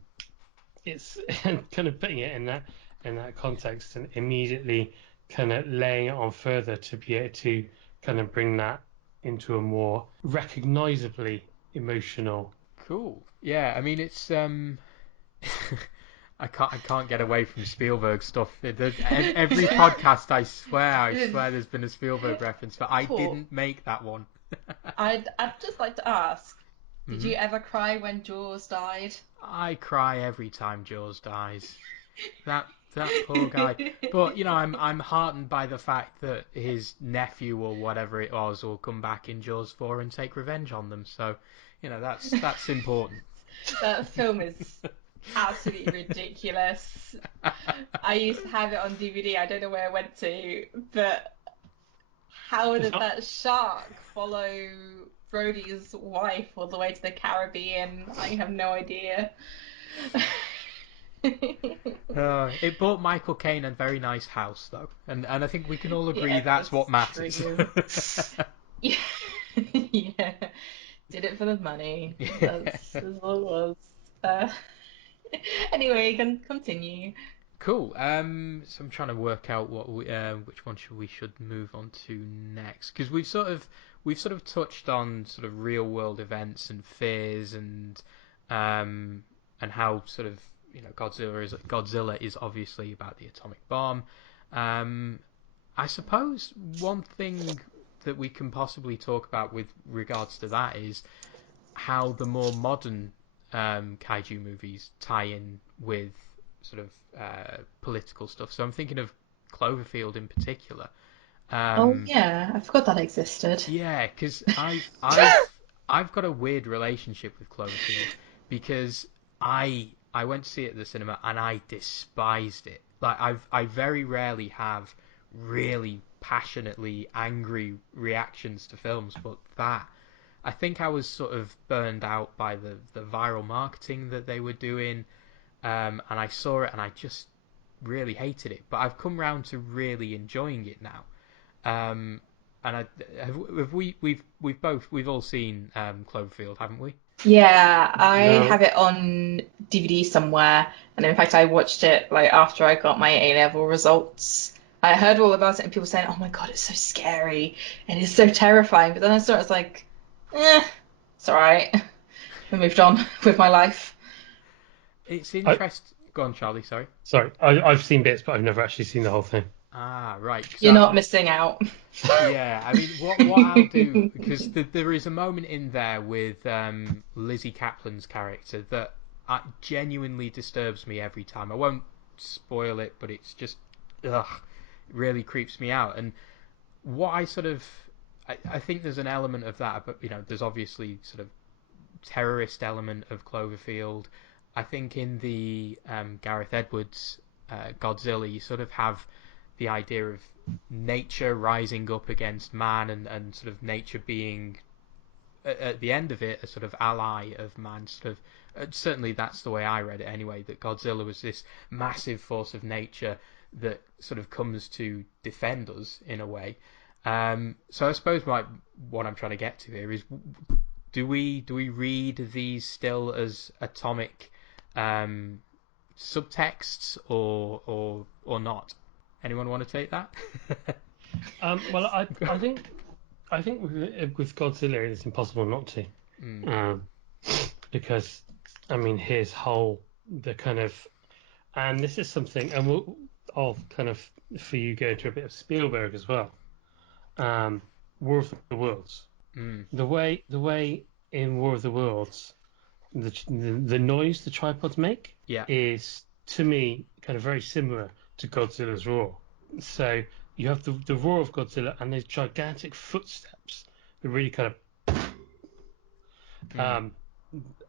it's kind of putting it in that context and immediately kind of laying it on further to be able to kind of bring that into a more recognizably emotional. Cool. Yeah, I mean it's I can't get away from Spielberg stuff. Every podcast, I swear there's been a Spielberg reference, but I didn't make that one. I'd just like to ask, did you ever cry when Jaws died? I cry every time Jaws dies. That poor guy. But you know, I'm heartened by the fact that his nephew or whatever it was will come back in Jaws 4 and take revenge on them. So, you know, that's important. That film is absolutely ridiculous. I used to have it on DVD. I don't know where it went to, but how did that shark follow Brody's wife all the way to the Caribbean? I have no idea. It bought Michael Caine a very nice house, though, and I think we can all agree that's what matters. Yeah. Yeah, did it for the money. That's all it was. Anyway, you can continue. Cool. So I'm trying to work out which one we should move on to next, because we've sort of touched on sort of real world events and fears and how sort of, you know, Godzilla is obviously about the atomic bomb. I suppose one thing that we can possibly talk about with regards to that is how the more modern kaiju movies tie in with sort of political stuff. So I'm thinking of Cloverfield in particular. Oh yeah, I forgot that existed. Yeah, because I've got a weird relationship with Cloverfield, because I went to see it at the cinema and I despised it. Like I very rarely have really passionately angry reactions to films, but that, I think I was sort of burned out by the viral marketing that they were doing, and I saw it and I just really hated it. But I've come round to really enjoying it now. And we've all seen Cloverfield, haven't we? Yeah, I No. have it on DVD somewhere, and in fact, I watched it like after I got my A-level results. I heard all about it and people saying, "Oh my God, it's so scary and it's so terrifying." But then I saw it, I was like, it's all right. I moved on with my life. It's I, interest. Go on, Charlie. Sorry. sorry, I've seen bits, but I've never actually seen the whole thing. Ah, right. You're not missing out. Yeah, I mean, what I'll do, because there is a moment in there with Lizzie Kaplan's character that genuinely disturbs me every time. I won't spoil it, but it's just, ugh, really creeps me out. And what I think there's an element of that, but there's obviously sort of terrorist element of Cloverfield. I think in the Gareth Edwards Godzilla, you sort of have the idea of nature rising up against man, and sort of nature being at the end of it a sort of ally of man. Sort of certainly that's the way I read it anyway. That Godzilla was this massive force of nature that sort of comes to defend us in a way. So I suppose what I'm trying to get to here is, do we read these still as atomic subtexts or not? Anyone want to take that? Well, I think with Godzilla, it's impossible not to, because I mean his whole the kind of, and this is something, and I'll kind of for you go into a bit of Spielberg as well. War of the Worlds. The way in War of the Worlds, the noise the tripods make Yeah. is, to me, kind of very similar to Godzilla's roar. So you have the roar of Godzilla and those gigantic footsteps that really kind of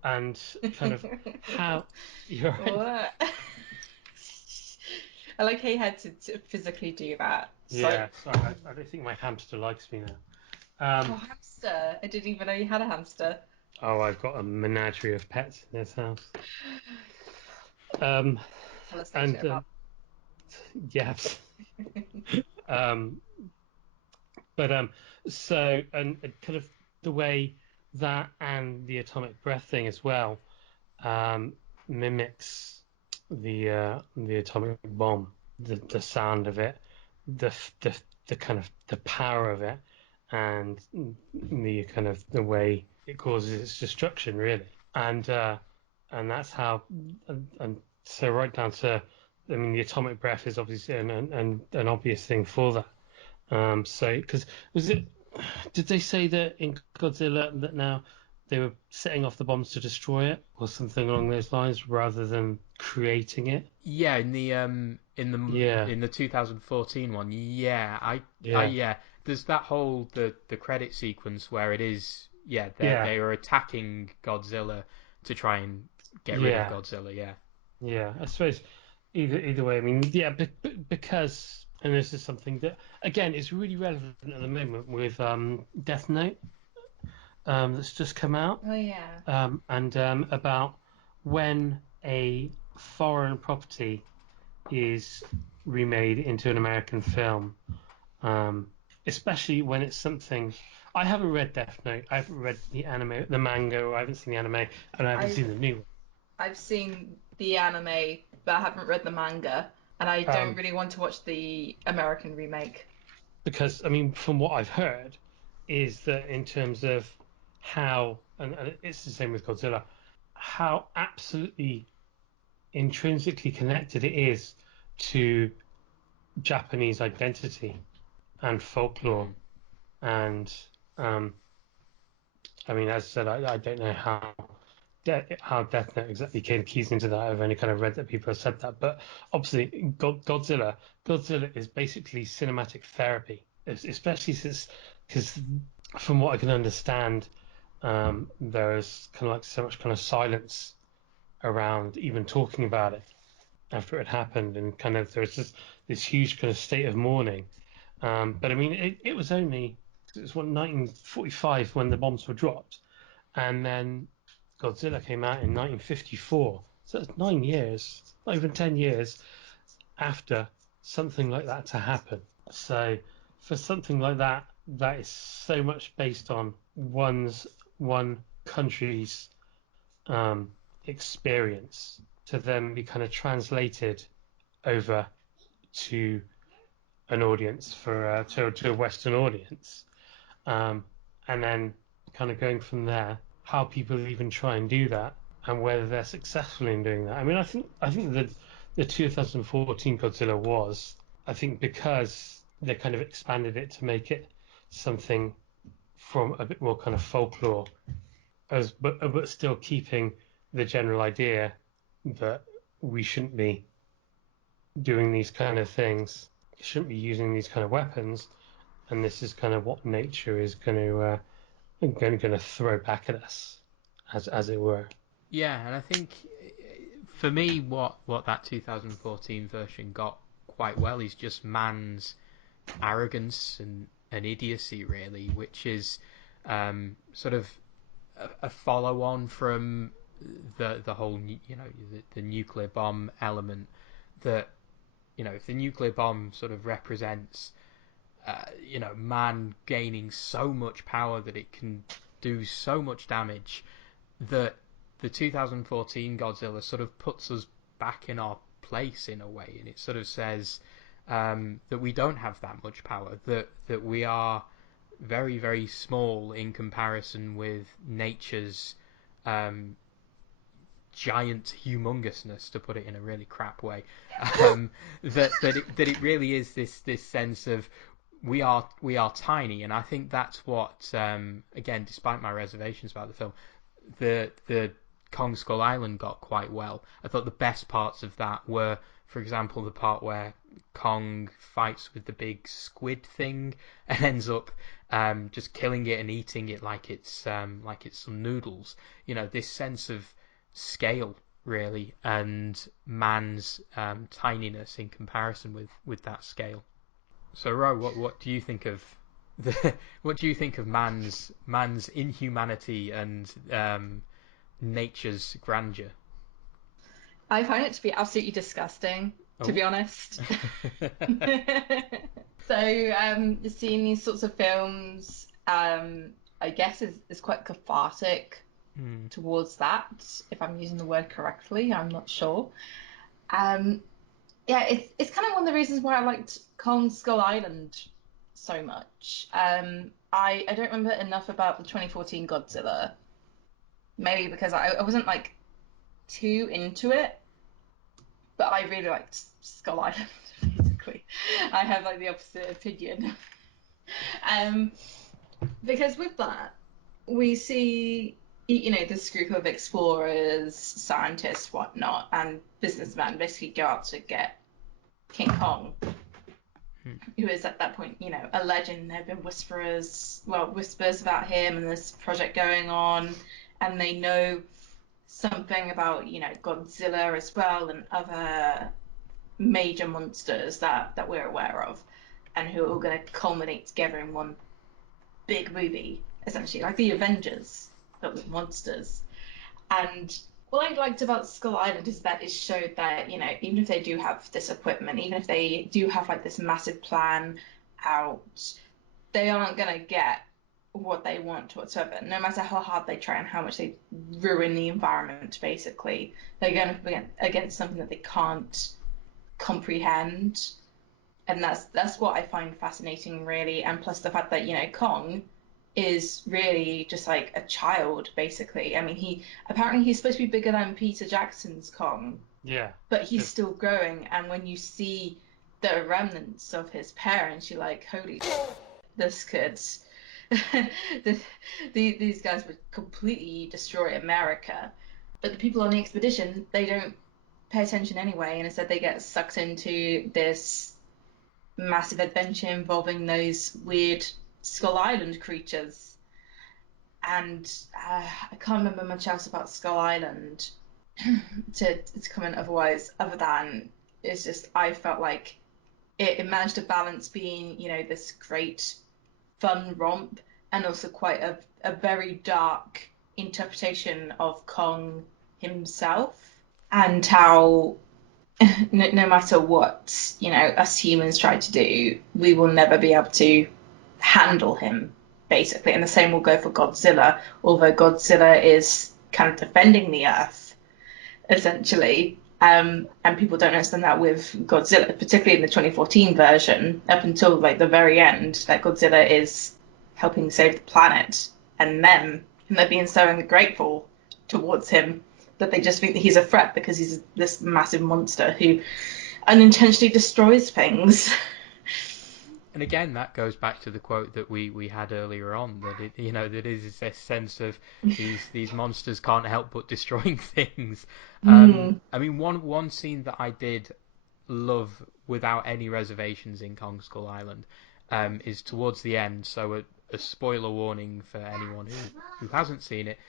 and kind of how you're What? I like how you had to physically do that. yeah. Sorry, I don't think my hamster likes me now. Oh, hamster. I didn't even know you had a hamster. Oh, I've got a menagerie of pets in this house. Um, Tell us and later about. yes. Um, but so and kind of the way that and the atomic breath thing as well mimics the atomic bomb, the sound of it, the the kind of the power of it, and the kind of the way it causes its destruction, really, and that's how, and so right down to, I mean, the atomic breath is obviously an obvious thing for that. So, because did they say that in Godzilla that now they were setting off the bombs to destroy it, or something along those lines, rather than creating it? Yeah, in the Yeah, in the 2014 one. Yeah, yeah, yeah. There's that whole the credit sequence where it is, yeah, yeah, they are attacking Godzilla to try and get rid of yeah, Godzilla. Yeah. yeah. I suppose either way. I mean, yeah, because, and this is something that again is really relevant at the moment with Death Note, that's just come out. Oh yeah. And about when a foreign property is remade into an American film, especially when it's something. I haven't read Death Note. I haven't read the anime, the manga, or I haven't seen the anime, and I haven't I've seen the new I've seen the anime, but I haven't read the manga, and I one. don't really want to watch the American remake. Because I mean, from what I've heard, is that in terms of how, and it's the same with Godzilla, how absolutely intrinsically connected it is to Japanese identity and folklore. And I mean, as I said, I don't know how Death Note exactly came keys into that. I've only kind of read that people have said that, but obviously, Godzilla is basically cinematic therapy, especially since, because from what I can understand, there's kind of like so much kind of silence around even talking about it after it happened, and kind of there's this huge kind of state of mourning. But I mean, it was only, it was what, 1945 when the bombs were dropped, and then Godzilla came out in 1954. So that's 9 years, not even 10 years after something like that to happen. So for something like that, that is so much based on one country's experience, to then be kind of translated over to an audience to a Western audience, and then kind of going from there, how people even try and do that, and whether they're successful in doing that. I mean, I think that the 2014 Godzilla was, I think, because they kind of expanded it to make it something from a bit more kind of folklore, but still keeping the general idea that we shouldn't be doing these kind of things, shouldn't be using these kind of weapons, and this is kind of what nature is going to throw back at us, as it were. Yeah, and I think for me, what that 2014 version got quite well is just man's arrogance and idiocy, really, which is sort of a follow on from the whole, the nuclear bomb element. That, if the nuclear bomb sort of represents man gaining so much power that it can do so much damage, that the 2014 Godzilla sort of puts us back in our place in a way, and it sort of says that we don't have that much power, that we are very, very small in comparison with nature's giant humongousness, to put it in a really crap way. That it really is this sense of we are tiny, and I think that's what, again, despite my reservations about the film, the Kong Skull Island got quite well. I thought the best parts of that were, for example, the part where Kong fights with the big squid thing and ends up just killing it and eating it like it's some noodles. This sense of scale, really, and man's tininess in comparison with that scale. So, Ro, what do you think of what do you think of man's inhumanity and nature's grandeur? I find it to be absolutely disgusting, to be honest. So, seeing these sorts of films, I guess, is quite cathartic towards that, if I'm using the word correctly. I'm not sure. Yeah, it's kind of one of the reasons why I liked Kong Skull Island so much. I don't remember enough about the 2014 Godzilla, maybe because I wasn't like too into it, but I really liked Skull Island, basically. I have like the opposite opinion. Because with that, we see, this group of explorers, scientists, whatnot, and businessmen basically go out to get King Kong, who is at that point, a legend. There have been whispers about him and this project going on, and they know something about, Godzilla as well and other major monsters that we're aware of, and who are all going to culminate together in one big movie, essentially, like the Avengers, but with monsters. And what I liked about Skull Island is that it showed that, even if they do have this equipment, even if they do have like this massive plan out, they aren't going to get what they want whatsoever. No matter how hard they try and how much they ruin the environment, basically, they're going to be against something that they can't comprehend. And that's what I find fascinating, really. And plus the fact that, Kong is really just like a child, basically. I mean, he's supposed to be bigger than Peter Jackson's Kong. Yeah. But he's still growing, and when you see the remnants of his parents, you're like, holy this could these guys would completely destroy America. But the people on the expedition, they don't pay attention anyway, and instead they get sucked into this massive adventure involving those weird Skull Island creatures. And I can't remember much else about Skull Island to comment otherwise, other than it's just, I felt like it managed to balance being, this great fun romp and also quite a very dark interpretation of Kong himself, and how no matter what, us humans try to do, we will never be able to handle him, basically. And the same will go for Godzilla, although Godzilla is kind of defending the Earth, essentially. And people don't understand that with Godzilla, particularly in the 2014 version, up until like the very end, that Godzilla is helping save the planet, and they're being so ungrateful towards him that they just think that he's a threat because he's this massive monster who unintentionally destroys things. And again, that goes back to the quote that we had earlier on, that that is this sense of these monsters can't help but destroying things. I mean, one scene that I did love without any reservations in Kong Skull Island is towards the end. So a spoiler warning for anyone who hasn't seen it.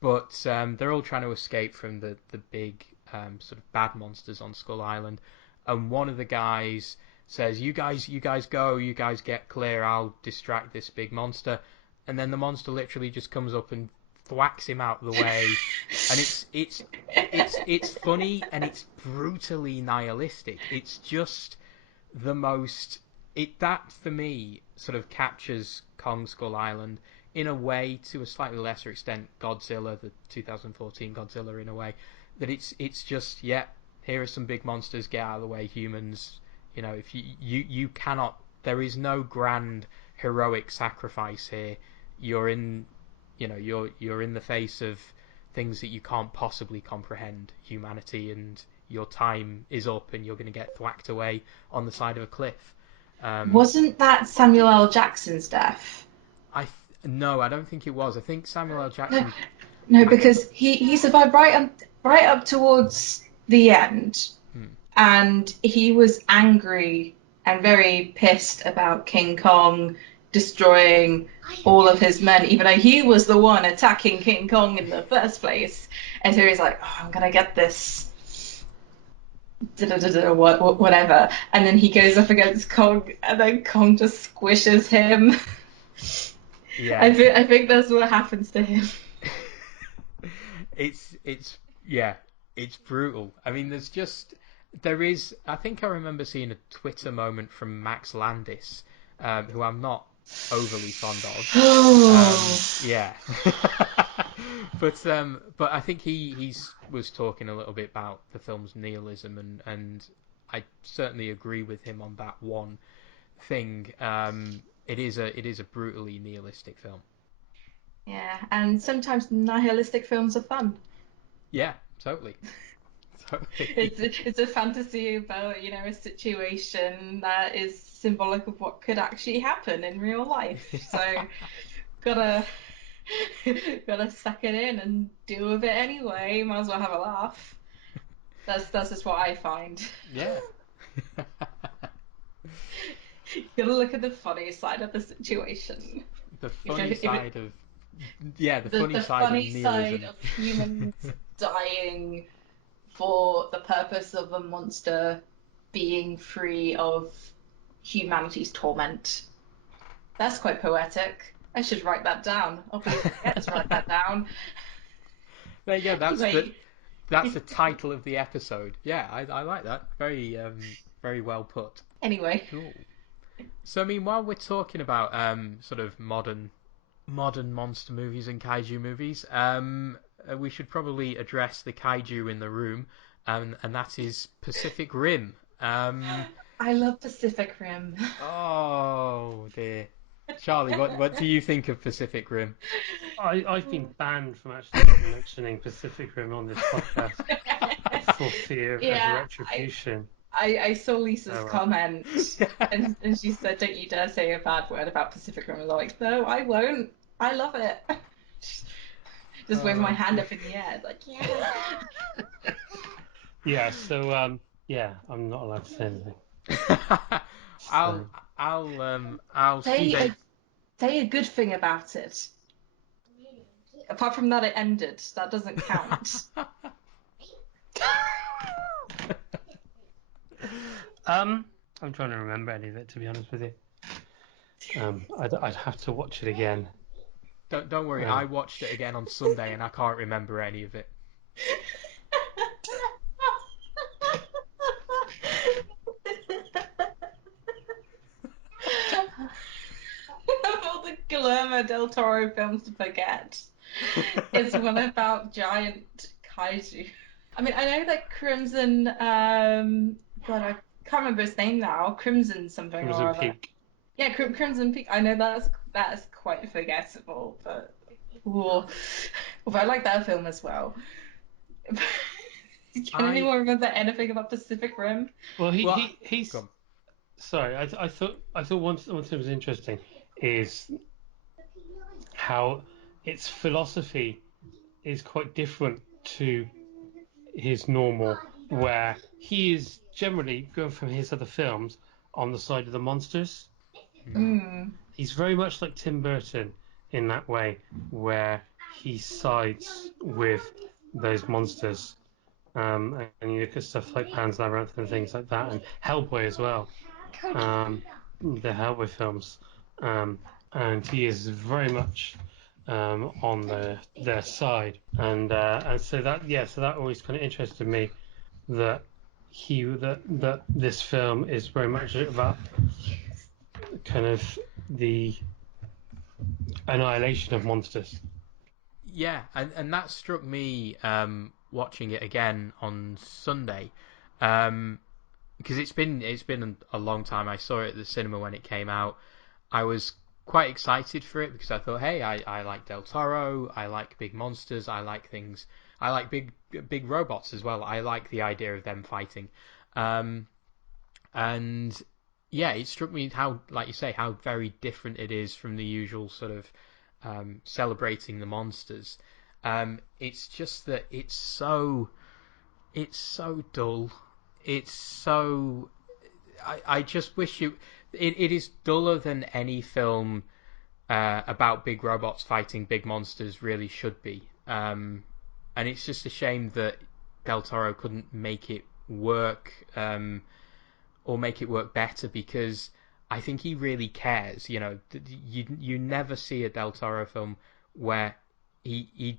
But they're all trying to escape from the big sort of bad monsters on Skull Island, and one of the guys says, you guys go, you guys get clear, I'll distract this big monster. And then the monster literally just comes up and thwacks him out of the way. And it's funny, and it's brutally nihilistic. It's just the most... That, for me, sort of captures Kong Skull Island in a way, to a slightly lesser extent, Godzilla, the 2014 Godzilla, in a way. That it's just, yeah, here are some big monsters, get out of the way, humans... if you cannot, there is no grand heroic sacrifice here. You're in, you're in the face of things that you can't possibly comprehend, humanity, and your time is up, and you're going to get thwacked away on the side of a cliff. Wasn't that Samuel L. Jackson's death? No, I don't think it was. I think Samuel L. Jackson. No, because he survived right up towards the end. And he was angry and very pissed about King Kong destroying all of his men, even though he was the one attacking King Kong in the first place. And so he's like, I'm going to get this, whatever. And then he goes up against Kong, and then Kong just squishes him. Yeah. I think that's what happens to him. It's brutal. I mean, I think I remember seeing a Twitter moment from Max Landis, who I'm not overly fond of. Yeah. But I think he was talking a little bit about the film's nihilism, and I certainly agree with him on that one thing. It is a brutally nihilistic film. Yeah, and sometimes nihilistic films are fun. Yeah, totally. It's a fantasy about, a situation that is symbolic of what could actually happen in real life. So gotta suck it in and deal with it anyway. Might as well have a laugh. That's just what I find. Yeah. You gotta look at the funny side of the situation. The funny side of side of humans dying for the purpose of a monster being free of humanity's torment. That's quite poetic. I should write that down. I'll forget to write that down. There you go. That's the title of the episode. Yeah, I like that. Very very well put. Anyway. Cool. So I mean, while we're talking about sort of modern monster movies and kaiju movies, we should probably address the kaiju in the room, and that is Pacific Rim. I love Pacific Rim. Oh dear, Charlie, what do you think of Pacific Rim? I've been banned from actually mentioning Pacific Rim on this podcast for fear of retribution. I saw Lisa's comment, and she said, "Don't you dare say a bad word about Pacific Rim." I was like, "No, I won't. I love it." Just wave my hand up in the air, like, yeah. Yeah. So I'm not allowed to say anything. I'll say a good thing about it. Apart from that, it ended. That doesn't count. I'm trying to remember any of it, to be honest with you. I'd have to watch it again. Don't worry, I watched it again on Sunday and I can't remember any of it. Of all the Guillermo del Toro films to forget, it's one about giant kaiju. I mean, I know like Crimson. God, I can't remember his name now. Crimson something or Crimson other. Peak. Yeah, Crimson Peak. I know that's quite forgettable, but ooh. But I like that film as well. Can anyone remember anything about Pacific Rim? Well, Well, he's go on. sorry. I thought one thing was interesting is how its philosophy is quite different to his normal, where he is generally going from his other films on the side of the monsters. Mm. He's very much like Tim Burton in that way, where he sides with those monsters. And you look at stuff like Pan's Labyrinth and things like that, and Hellboy as well. The Hellboy films, and he is very much on their side, and so that always kind of interested me that that this film is very much about kind of the annihilation of monsters. Yeah, and that struck me watching it again on Sunday, because it's been a long time. I saw it at the cinema when it came out. I was quite excited for it because I thought, hey, I like Del Toro, I like big monsters, I like things, I like big robots as well. I like the idea of them fighting, and yeah, it struck me how, like you say, how very different it is from the usual sort of celebrating the monsters. It's just that it's so dull. It's so I just wish it is duller than any film about big robots fighting big monsters really should be. And it's just a shame that Del Toro couldn't make it work, or make it work better, because I think he really cares. You never see a Del Toro film where he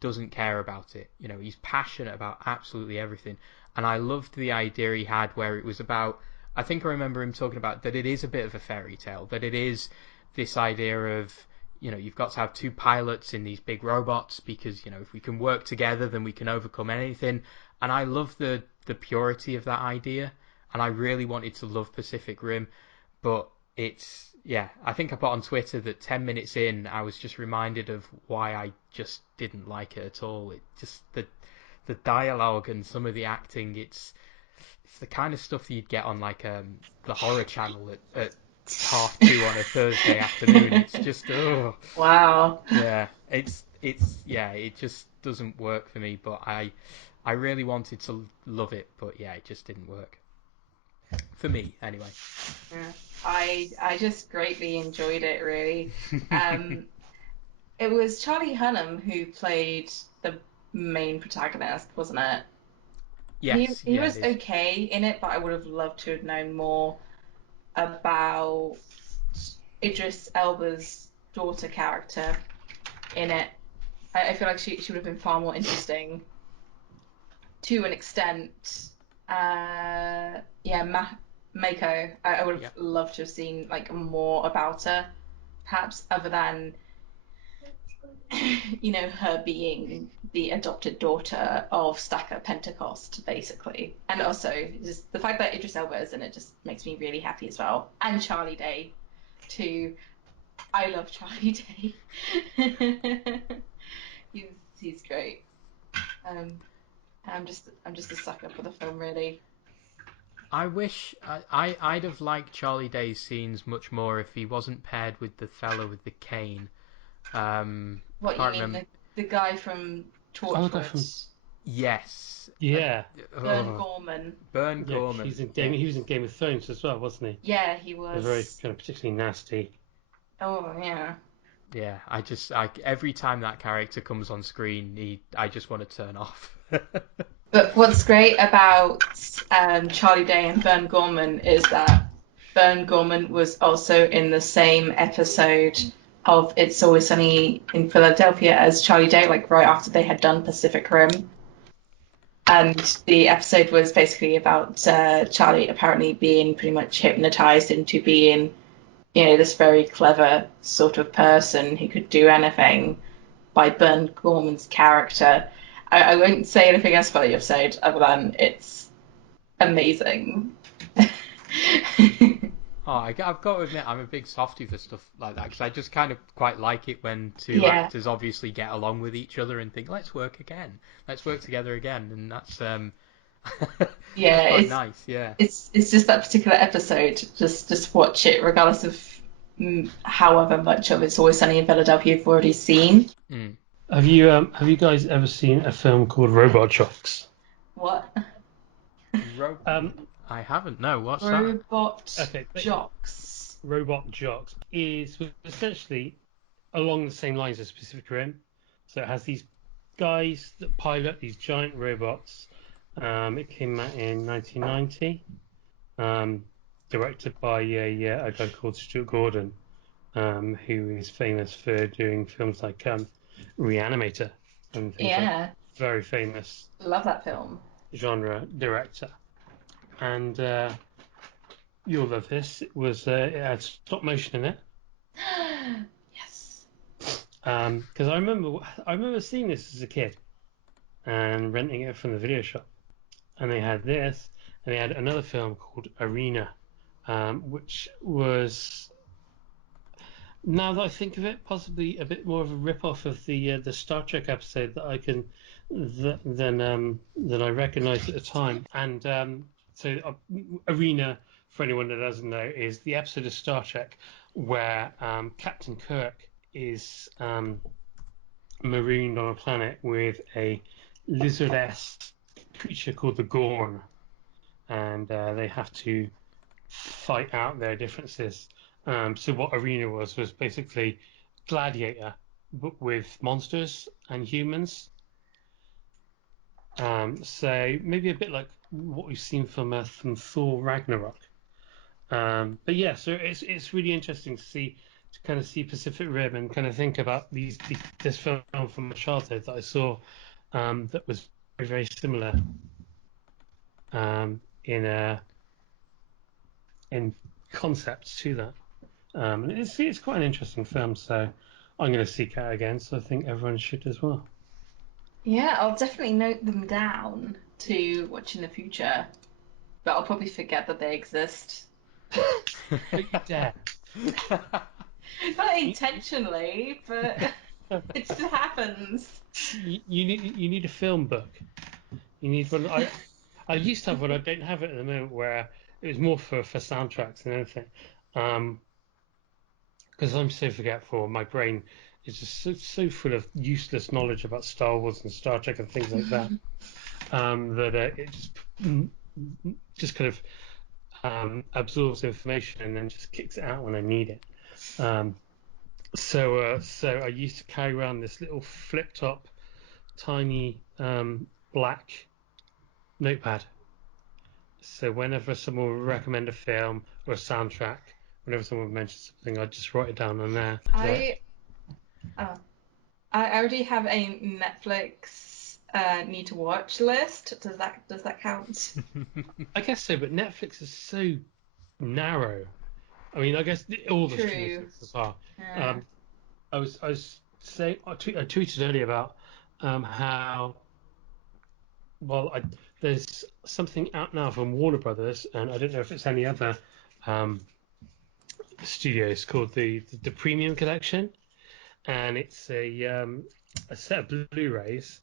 doesn't care about it. He's passionate about absolutely everything. And I loved the idea he had where it was about, I think I remember him talking about that it is a bit of a fairy tale, that it is this idea of, you've got to have two pilots in these big robots because, if we can work together, then we can overcome anything. And I love the purity of that idea. And I really wanted to love Pacific Rim, but I think I put on Twitter that 10 minutes in, I was just reminded of why I just didn't like it at all. It just, the dialogue and some of the acting, it's the kind of stuff that you'd get on like the horror channel at 2:30 on a Thursday afternoon. It's just, oh Wow. yeah, it just doesn't work for me. But I really wanted to love it, but yeah, it just didn't work for me anyway. Yeah. I just greatly enjoyed it, really. It was Charlie Hunnam who played the main protagonist, wasn't it? Yes, He yeah, was it is. okay in it, but I would have loved to have known more about Idris Elba's daughter character in it. I feel like she would have been far more interesting to an extent. Yeah, Mako. I would have Yeah. loved to have seen like more about her, perhaps other than her being the adopted daughter of Stacker Pentecost, basically. And also, just the fact that Idris Elba is in it just makes me really happy as well. And Charlie Day, too. I love Charlie Day. He's great. I'm just a sucker for the film, really. I wish I'd have liked Charlie Day's scenes much more if he wasn't paired with the fellow with the cane. I What you can't mean, remember. the guy from Oh, the guy from Torchwood, Yes. yeah, Bern Oh, Gorman? Burn yeah. Gorman. He was in Game of Thrones as well, wasn't he? Yeah, he A very was. kind of particularly nasty. Oh yeah. Yeah, every time that character comes on screen, I just want to turn off. But what's great about Charlie Day and Bern Gorman is that Bern Gorman was also in the same episode of It's Always Sunny in Philadelphia as Charlie Day, like right after they had done Pacific Rim. And the episode was basically about Charlie apparently being pretty much hypnotized into being, this very clever sort of person who could do anything by Bern Gorman's character. I won't say anything else about the episode other than it's amazing. Oh, I've got to admit, I'm a big softie for stuff like that because I just kind of quite like it when two Yeah. actors obviously get along with each other and think, let's work again, let's work together again, and that's Yeah, that's quite nice. Yeah. it's just that particular episode. Just watch it, regardless of however much of It's Always Sunny in Philadelphia you've already seen. Mm. Have you guys ever seen a film called Robot Jocks? What? I haven't. No, what's that? Robot Okay, Jocks. Robot Jocks is essentially along the same lines as Pacific Rim. So it has these guys that pilot these giant robots. It came out in 1990, directed by a guy called Stuart Gordon, who is famous for doing films like Reanimator and things like that. Yeah, Very famous love that film. genre director. And you'll love this. It had stop motion in it. Yes. Because I remember seeing this as a kid and renting it from the video shop. And they had this, and they had another film called Arena, which was, now that I think of it, possibly a bit more of a rip-off of the Star Trek episode than I recognised at the time. And Arena, for anyone that doesn't know, is the episode of Star Trek where Captain Kirk is marooned on a planet with a lizard-esque creature called the Gorn, and they have to fight out their differences. So what Arena was basically Gladiator, but with monsters and humans. So maybe a bit like what we've seen from Thor Ragnarok. But yeah, so it's really interesting to kind of see Pacific Rim and kind of think about this film from my childhood that I saw that was very, very similar in concepts to that. And it's quite an interesting film, so I'm going to seek out again. So I think everyone should as well. Yeah, I'll definitely note them down to watch in the future, but I'll probably forget that they exist. Yeah. Not intentionally, but it just happens. You need a film book. You need one. I used to have one. I don't have it at the moment. Where it was more for soundtracks and anything. Because I'm so forgetful. My brain is just so full of useless knowledge about Star Wars and Star Trek and things like that. That it just kind of absorbs information and then just kicks it out when I need it. So I used to carry around this little flip-top, tiny black notepad. So whenever someone would recommend a film or a soundtrack, whenever someone would mention something, I'd just write it down on there. I already have a Netflix need to watch list. Does that count? I guess so, but Netflix is so narrow. I mean, I guess all the streaming services are. Yeah. I tweeted earlier about how there's something out now from Warner Brothers, and I don't know if it's any other studios, called the Premium Collection, and it's a set of Blu-rays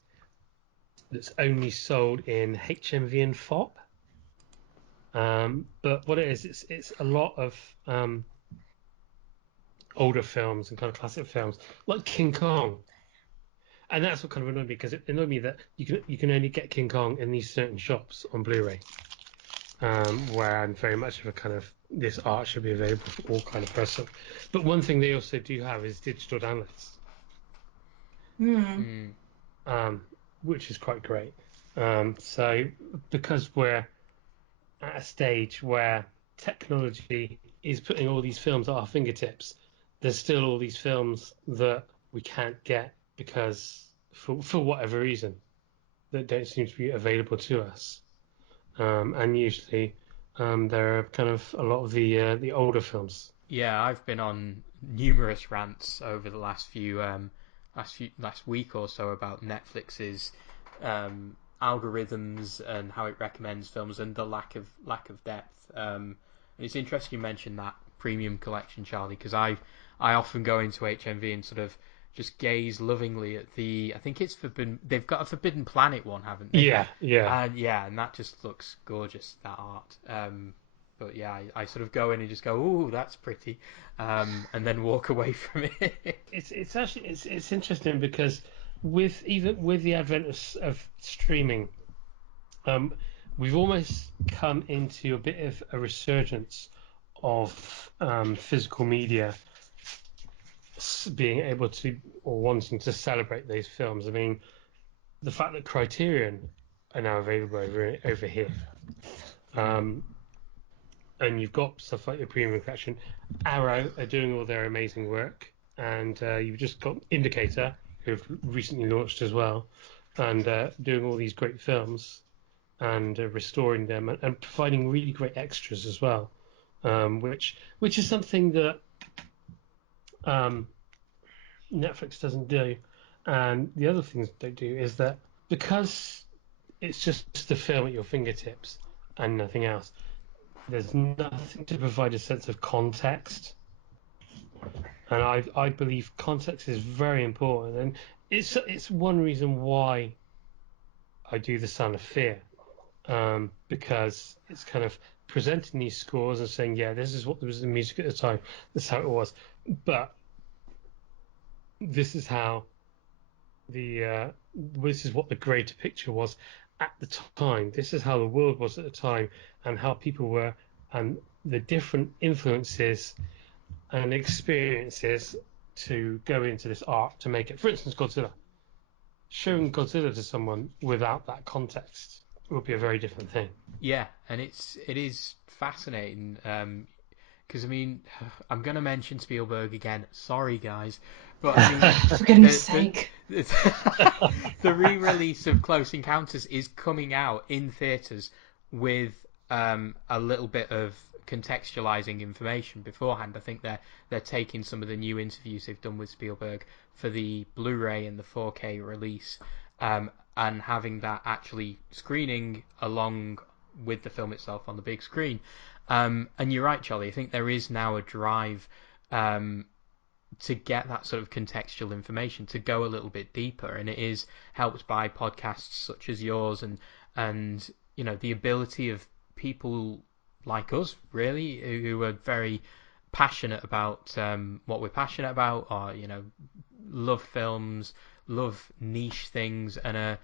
that's only sold in HMV and FOP. But what it is, it's a lot of older films and kind of classic films, like King Kong. And that's what kind of annoyed me, because it annoyed me that you can only get King Kong in these certain shops on Blu-ray, where I'm very much of a kind of, this art should be available for all kind of person. But one thing they also do have is digital downloads, which is quite great. So because we're at a stage where technology is putting all these films at our fingertips, there's still all these films that we can't get because for whatever reason that don't seem to be available to us, and usually there are kind of a lot of the older films. Yeah, I've been on numerous rants over the last week or so about Netflix's algorithms and how it recommends films and the lack of depth. And it's interesting you mentioned that premium collection, Charlie, because I often go into HMV and sort of just gaze lovingly at I think it's Forbidden. They've got a Forbidden Planet one, haven't they? Yeah, yeah. And that just looks gorgeous, that art. But yeah, I sort of go in and just go, ooh, that's pretty, and then walk away from it. It's actually it's interesting because with the advent of streaming, we've almost come into a bit of a resurgence of physical media being able to or wanting to celebrate those films. I mean, the fact that Criterion are now available over here, and you've got stuff like the premium collection. Arrow are doing all their amazing work, and you've just got Indicator, who've recently launched as well, and doing all these great films and restoring them and providing really great extras as well, which is something that Netflix doesn't do. And the other things they do is that because it's just a film at your fingertips and nothing else, there's nothing to provide a sense of context. And I believe context is very important, and it's one reason why I do The Sound of Fear, because it's kind of presenting these scores and saying, yeah, this is what there was in the music at the time, this is how it was, but this is how this is what the greater picture was at the time. This is how the world was at the time, and how people were, and the different influences and experiences to go into this art to make it. For instance, Godzilla. Showing Godzilla to someone without that context would be a very different thing. Yeah, and it is fascinating. Because I mean, I'm going to mention Spielberg again. Sorry, guys, but I mean, for goodness sake, the re-release of Close Encounters is coming out in theaters with a little bit of contextualizing information beforehand. I think they're taking some of the new interviews they've done with Spielberg for the Blu-ray and the 4K release, and having that actually screening along with the film itself on the big screen. And you're right, Charlie. I think there is now a drive to get that sort of contextual information, to go a little bit deeper, and it is helped by podcasts such as yours and you know, the ability of people like us, really, who are very passionate about what we're passionate about, or you know, love films, love niche things, and are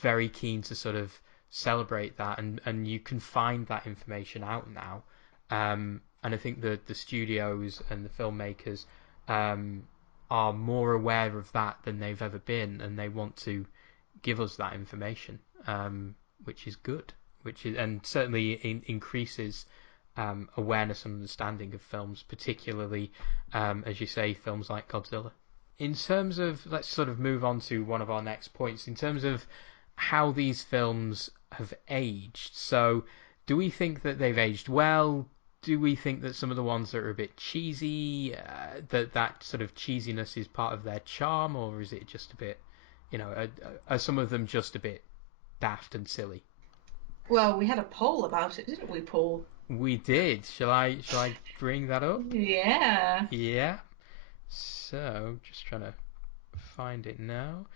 very keen to sort of celebrate that, and you can find that information out now, and I think the studios and the filmmakers are more aware of that than they've ever been, and they want to give us that information, which is good, and certainly increases awareness and understanding of films, particularly as you say, films like Godzilla. In terms of, let's sort of move on to one of our next points, in terms of how these films have aged. So do we think that they've aged well? Do we think that some of the ones that are a bit cheesy, that sort of cheesiness is part of their charm, or is it just a bit, you know, are some of them just a bit daft and silly? Well, we had a poll about it, didn't we, Paul? We did. Shall I bring that up? Yeah. Yeah. So just trying to find it now.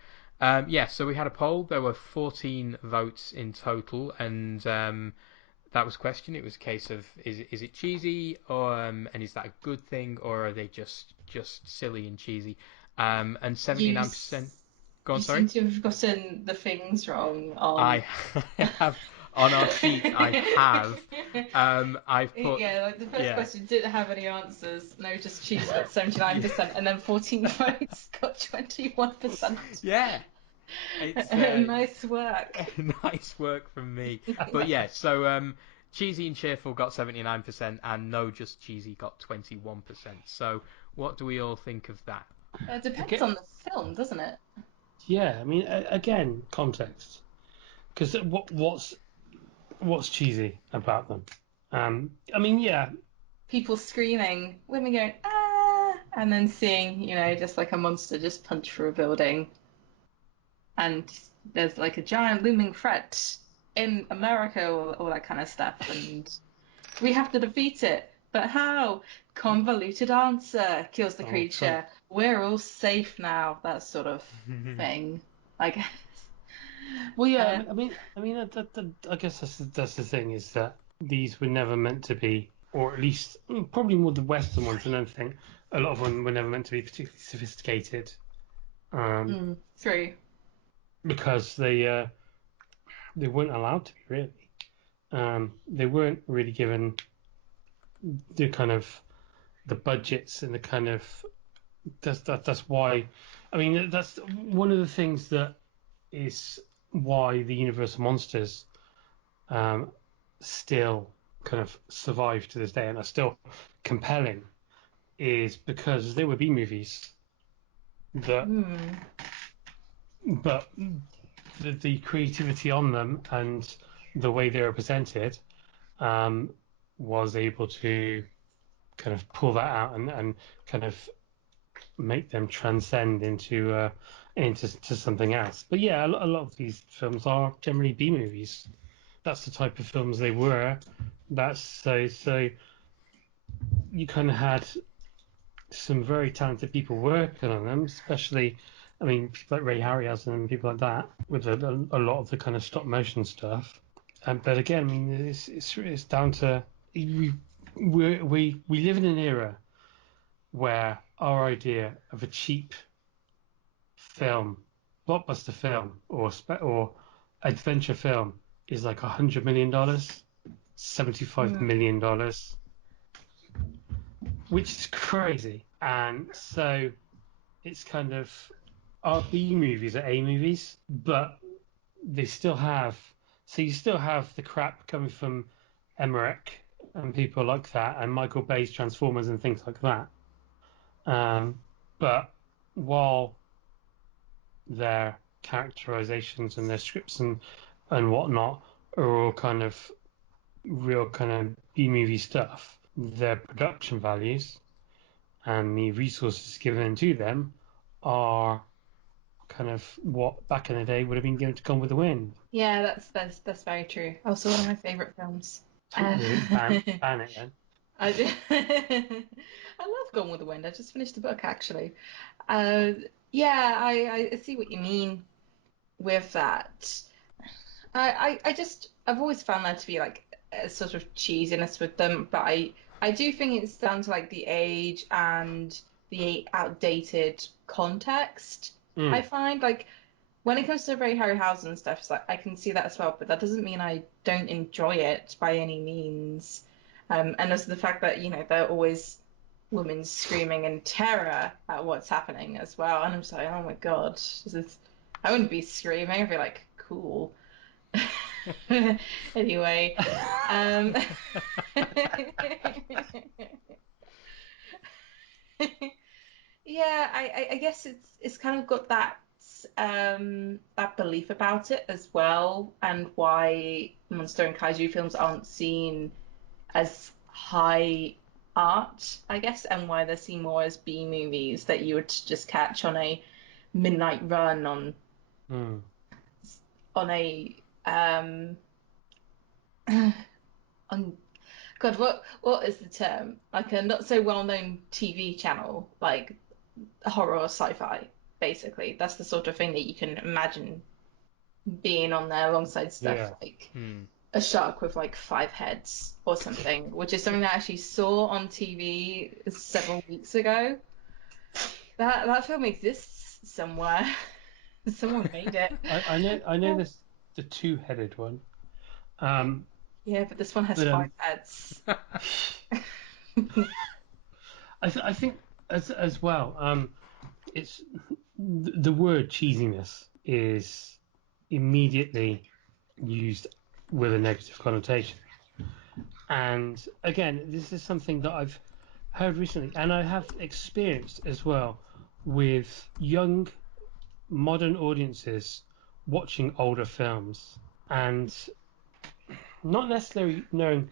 Yeah, so we had a poll. There were 14 votes in total, and that was question. It was a case of is it cheesy, or and is that a good thing, or are they just silly and cheesy? And 79%. Go on, You sorry. seem to have gotten the things wrong. I have on our sheet. I have. I've put. Yeah, like the first question didn't have any answers. No, just cheese got 79%, and then 14 votes got 21%. Yeah. It's nice work. Nice work from me. But yeah, so cheesy and cheerful got 79%, and no, just cheesy got 21%. So what do we all think of that? It depends on the film, doesn't it? Yeah, I mean, again, context. Because what's cheesy about them? I mean, yeah. People screaming, women going, ah, and then seeing, you know, just like a monster just punch through a building. And there's like a giant looming threat in America, all that kind of stuff, and we have to defeat it. But how? Convoluted answer kills the Oh, creature. We're all safe now. That sort of thing, I guess. Well, yeah. I guess that's the thing, is that these were never meant to be, or at least probably more the Western ones than anything. A lot of them were never meant to be particularly sophisticated, True. because they weren't allowed to be, really. They weren't really given the kind of the budgets and the kind of that's why. I mean, that's one of the things that is why the Universal Monsters still kind of survive to this day and are still compelling, is because they were B movies that, but the creativity on them and the way they were presented was able to kind of pull that out and kind of make them transcend into something else. But yeah, a lot of these films are generally B movies. That's the type of films they were. That's so you kind of had some very talented people working on them, especially, I mean, people like Ray Harryhausen and people like that, with a lot of the kind of stop motion stuff. But again, I mean, it's down to we live in an era where our idea of a cheap film, blockbuster film, or adventure film is like $100 million, $75 million, which is crazy. And so it's kind of, our B movies are A movies, but they still have. So you still have the crap coming from Emmerich and people like that, and Michael Bay's Transformers and things like that. But while their characterizations and their scripts and whatnot are all kind of real kind of B-movie stuff, their production values and the resources given to them are kind of what back in the day would have been given to Gone with the Wind. Yeah, that's very true. Also one of my favorite films. Really? Ban it then. I do. I love Gone with the Wind. I just finished the book actually. Yeah, I see what you mean with that. I've always found there to be like a sort of cheesiness with them, but I do think it's down to like the age and the outdated context. I find like when it comes to Ray Harryhausen stuff, it's like I can see that as well, but that doesn't mean I don't enjoy it by any means. And also the fact that, you know, there are always women screaming in terror at what's happening as well. And I'm just like, oh my God, I wouldn't be screaming. I'd be like, cool. Anyway, yeah, I guess it's kind of got that that belief about it as well, and why monster and kaiju films aren't seen as high art, I guess, and why they're seen more as B movies that you would just catch on a midnight run on a on God, what is the term? Like a not so well known TV channel, like horror or sci-fi, basically. That's the sort of thing that you can imagine being on there alongside stuff like a shark with like 5 heads or something, which is something that I actually saw on TV several weeks ago. That film exists somewhere. Someone made it. I know this, the two-headed one. Yeah, but this one has 5 heads. I think as well. It's the word cheesiness is immediately used with a negative connotation, and again, this is something that I've heard recently, and I have experienced as well with young modern audiences watching older films and not necessarily knowing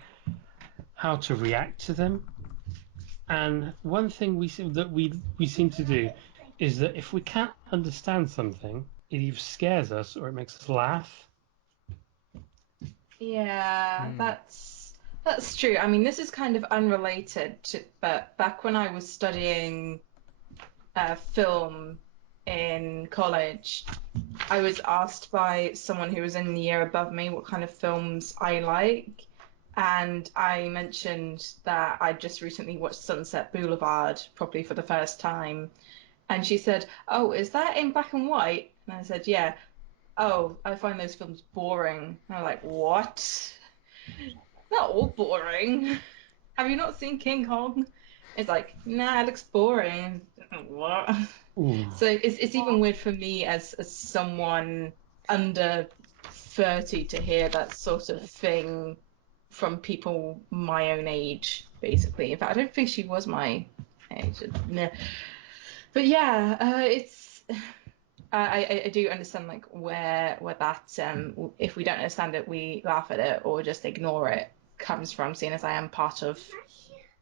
how to react to them. And one thing we seem to do is that if we can't understand something, it either scares us or it makes us laugh. Yeah, that's true. I mean, this is kind of unrelated but back when I was studying film in college, I was asked by someone who was in the year above me what kind of films I like, and I mentioned that I just recently watched Sunset Boulevard probably for the first time, and she said, "Oh, is that in black and white?" And I said, "Yeah." "Oh, I find those films boring." And I'm like, "What? Not all boring. Have you not seen King Kong?" It's like, "Nah, it looks boring." What? Ooh. So it's even weird for me as someone under 30 to hear that sort of thing from people my own age, basically. In fact, I don't think she was my age. No. But yeah, it's I do understand like where that if we don't understand it, we laugh at it or just ignore it comes from, seeing as I am part of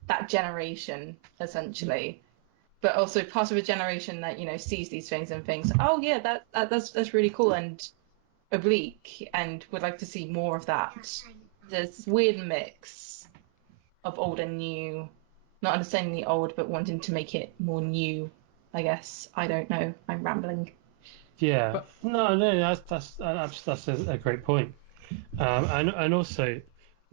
that generation essentially, but also part of a generation that sees these things and thinks, oh yeah, that's really cool and oblique and would like to see more of that. There's this weird mix of old and new, not understanding the old but wanting to make it more new, I guess. I don't know, I'm rambling. Yeah, But no, that's a great point. And also,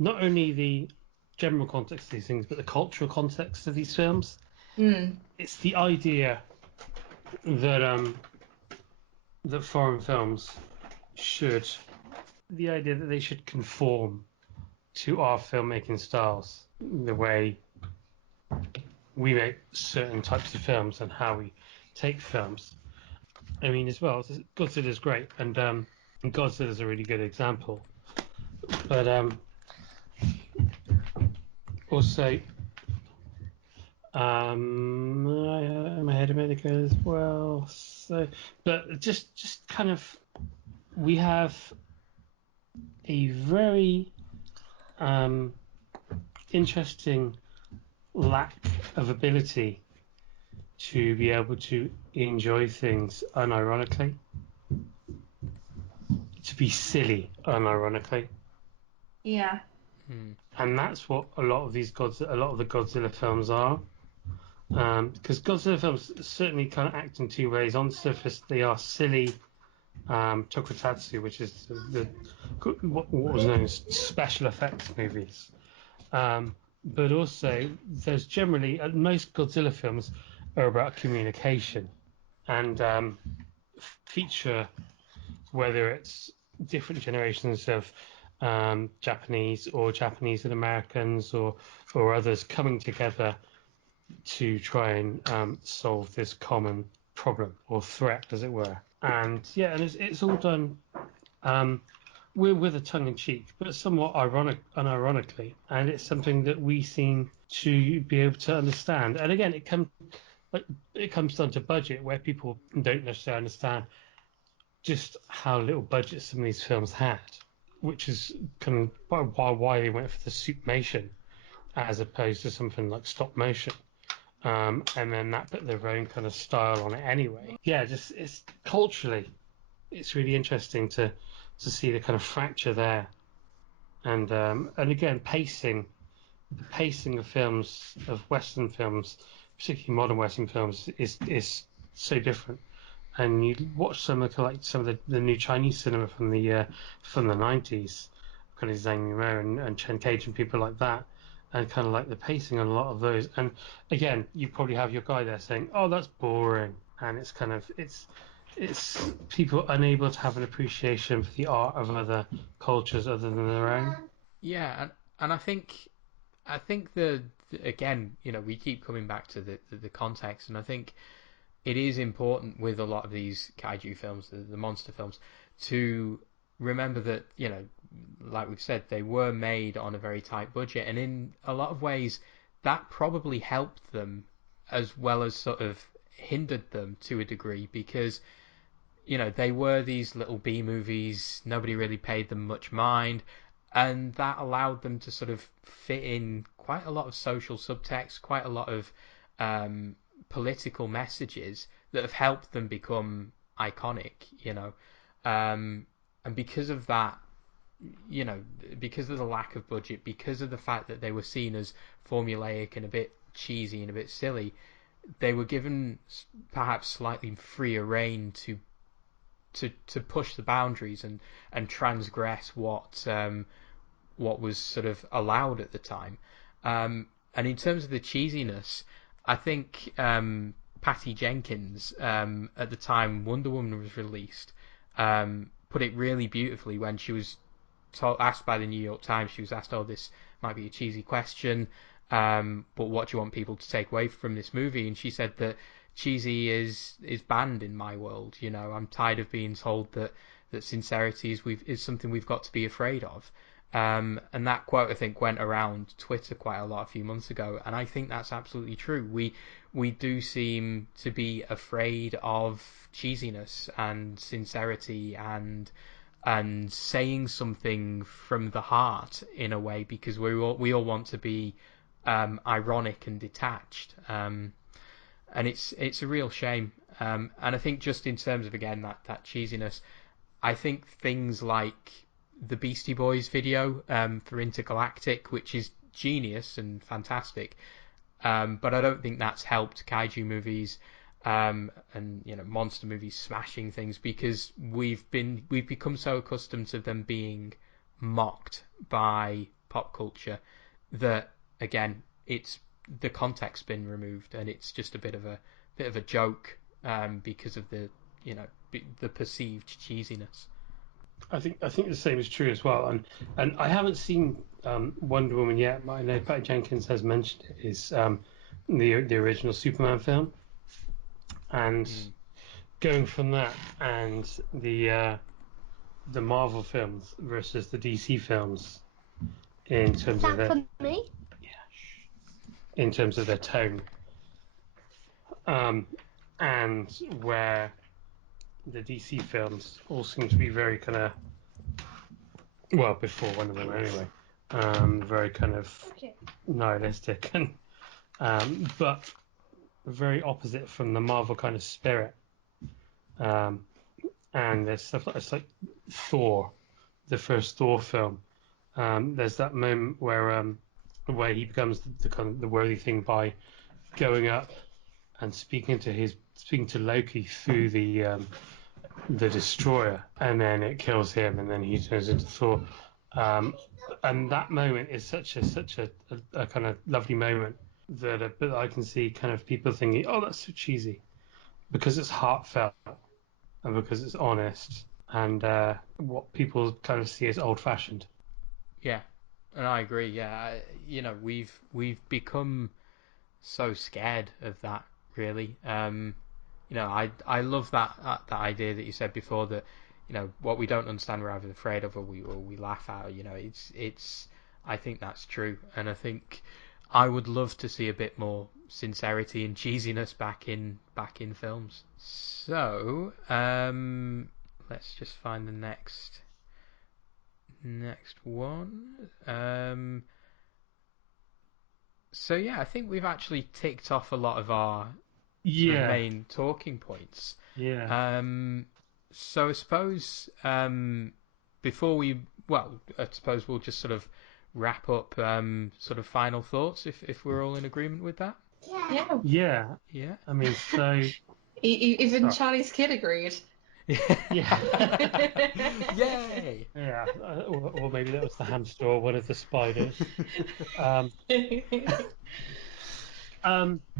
not only the general context of these things, but the cultural context of these films. Mm. It's the idea that that foreign films should, the idea that they should conform to our filmmaking styles, the way we make certain types of films and how we take films. I mean, as well, Godzilla's great, and Godzilla's a really good example. But also, my head America as well. So, but just kind of, we have a very interesting lack of ability to be able to enjoy things unironically, to be silly unironically. Yeah. And that's what a lot of the Godzilla films are. Because Godzilla films certainly kind of act in two ways. On the surface, they are silly tokusatsu, which is what was known as special effects movies. But also, there's generally most Godzilla films are about communication and feature whether it's different generations of Japanese and Americans or others coming together to try and solve this common problem or threat, as it were. And yeah, and it's all done with a tongue in cheek, but somewhat unironically, and it's something that we seem to be able to understand. And again, it comes down to budget, where people don't necessarily understand just how little budget some of these films had, which is kind of why they went for the suitmation as opposed to something like stop motion. And then that put their own kind of style on it anyway. Yeah, just it's culturally, it's really interesting to see the kind of fracture there, and again the pacing of films, of Western films, particularly modern Western films, is so different. And you watch some of the new Chinese cinema from the 90s, kind of Zhang Yimou and Chen Cage and people like that, and kind of like the pacing on a lot of those. And again, you probably have your guy there saying, "Oh, that's boring," and it's kind of it's people unable to have an appreciation for the art of other cultures other than their own. yeah, and I think the again, we keep coming back to the context, and I think it is important with a lot of these kaiju films, the monster films, to remember that, like we've said, they were made on a very tight budget, and in a lot of ways, that probably helped them as well as sort of hindered them to a degree, because they were these little B movies, nobody really paid them much mind, and that allowed them to sort of fit in quite a lot of social subtext, quite a lot of political messages that have helped them become iconic, and because of that, because of the lack of budget, because of the fact that they were seen as formulaic and a bit cheesy and a bit silly, they were given perhaps slightly freer rein to push the boundaries and transgress what was sort of allowed at the time. And in terms of the cheesiness, I think Patty Jenkins, at the time Wonder Woman was released, put it really beautifully when she was asked by the New York Times. She was asked, "Oh, this might be a cheesy question, but what do you want people to take away from this movie?" And she said that cheesy is banned in my world. I'm tired of being told that sincerity is something we've got to be afraid of. And that quote, I think, went around Twitter quite a lot a few months ago, and I think that's absolutely true. We do seem to be afraid of cheesiness and sincerity and saying something from the heart in a way, because we all want to be ironic and detached, and it's a real shame. And I think just in terms of, again, that cheesiness, I think things like the Beastie Boys video for Intergalactic, which is genius and fantastic, but I don't think that's helped kaiju movies and monster movies smashing things, because we've become so accustomed to them being mocked by pop culture that, again, it's the context's been removed and it's just a bit of a joke because of the perceived cheesiness. I think the same is true as well, and I haven't seen Wonder Woman yet, but I know Patty Jenkins has mentioned it. Is the original Superman film, and going from that and the Marvel films versus the DC films in terms of their in terms of their tone, and where the DC films all seem to be very kind of, well, before Wonder Woman anyway, very kind of nihilistic and but very opposite from the Marvel kind of spirit. And there's stuff like Thor, the first Thor film. There's that moment where he becomes the worthy thing by going up and speaking to Loki through the destroyer, and then it kills him, and then he turns into Thor. And that moment is such a kind of lovely moment that I can see kind of people thinking, "Oh, that's so cheesy," because it's heartfelt and because it's honest, and what people kind of see as old-fashioned. Yeah, and I agree. Yeah, we've become so scared of that, really. I love that idea that you said before, that what we don't understand we're either afraid of or we laugh at. It's I think that's true, and I think I would love to see a bit more sincerity and cheesiness back in films. So let's just find the next one. So yeah, I think we've actually ticked off a lot of our sort of main talking points. Yeah. So I suppose I suppose we'll just sort of wrap up sort of final thoughts if we're all in agreement with that. Yeah. I mean, so even Charlie's kid agreed. Yeah. Yay! Yeah. Or maybe that was the hamster or one of the spiders.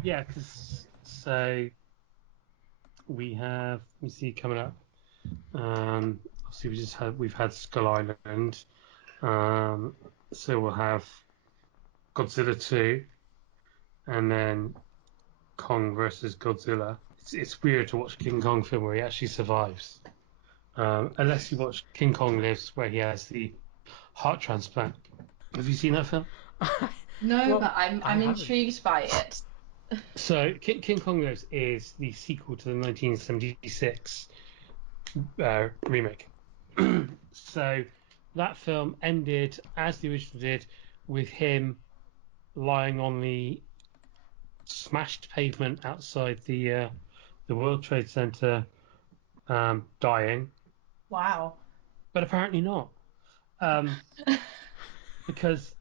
Yeah, because so we have, let me see, coming up. Obviously we've had Skull Island. So we'll have Godzilla 2, and then Kong versus Godzilla. It's weird to watch a King Kong film where he actually survives, unless you watch King Kong Lives, where he has the heart transplant. Have you seen that film? No, but I'm intrigued by it. So King Kong Lives is the sequel to the 1976 remake. So that film ended, as the original did, with him lying on the smashed pavement outside the World Trade Center, dying, Wow. but apparently not, because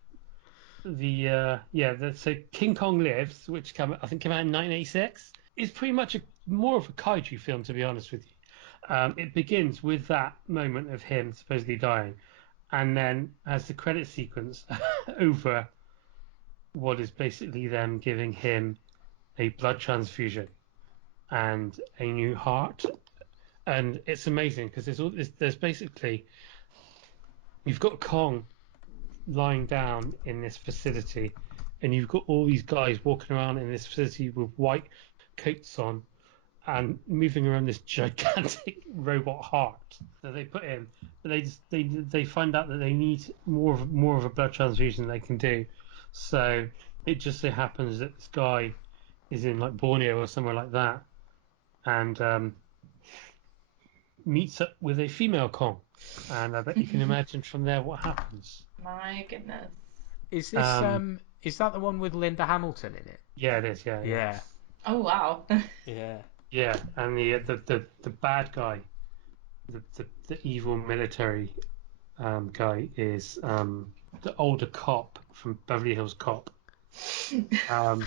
so King Kong Lives, which I think came out in 1986, is pretty much more of a kaiju film, to be honest with you. It begins with that moment of him supposedly dying, and then has the credit sequence over what is basically them giving him a blood transfusion and a new heart. And it's amazing because there's basically, you've got Kong lying down in this facility, and you've got all these guys walking around in this facility with white coats on and moving around this gigantic robot heart that they put in. But they find out that they need more of a blood transfusion than they can do. So it just so happens that this guy is in like Borneo or somewhere like that, and meets up with a female Kong, and I bet you can imagine from there what happens. My goodness. Is this is that the one with Linda Hamilton in it? Yeah, it is. Yeah, Yeah. Oh wow. Yeah. yeah. And the bad guy, the evil military guy is the older cop from Beverly Hills Cop, of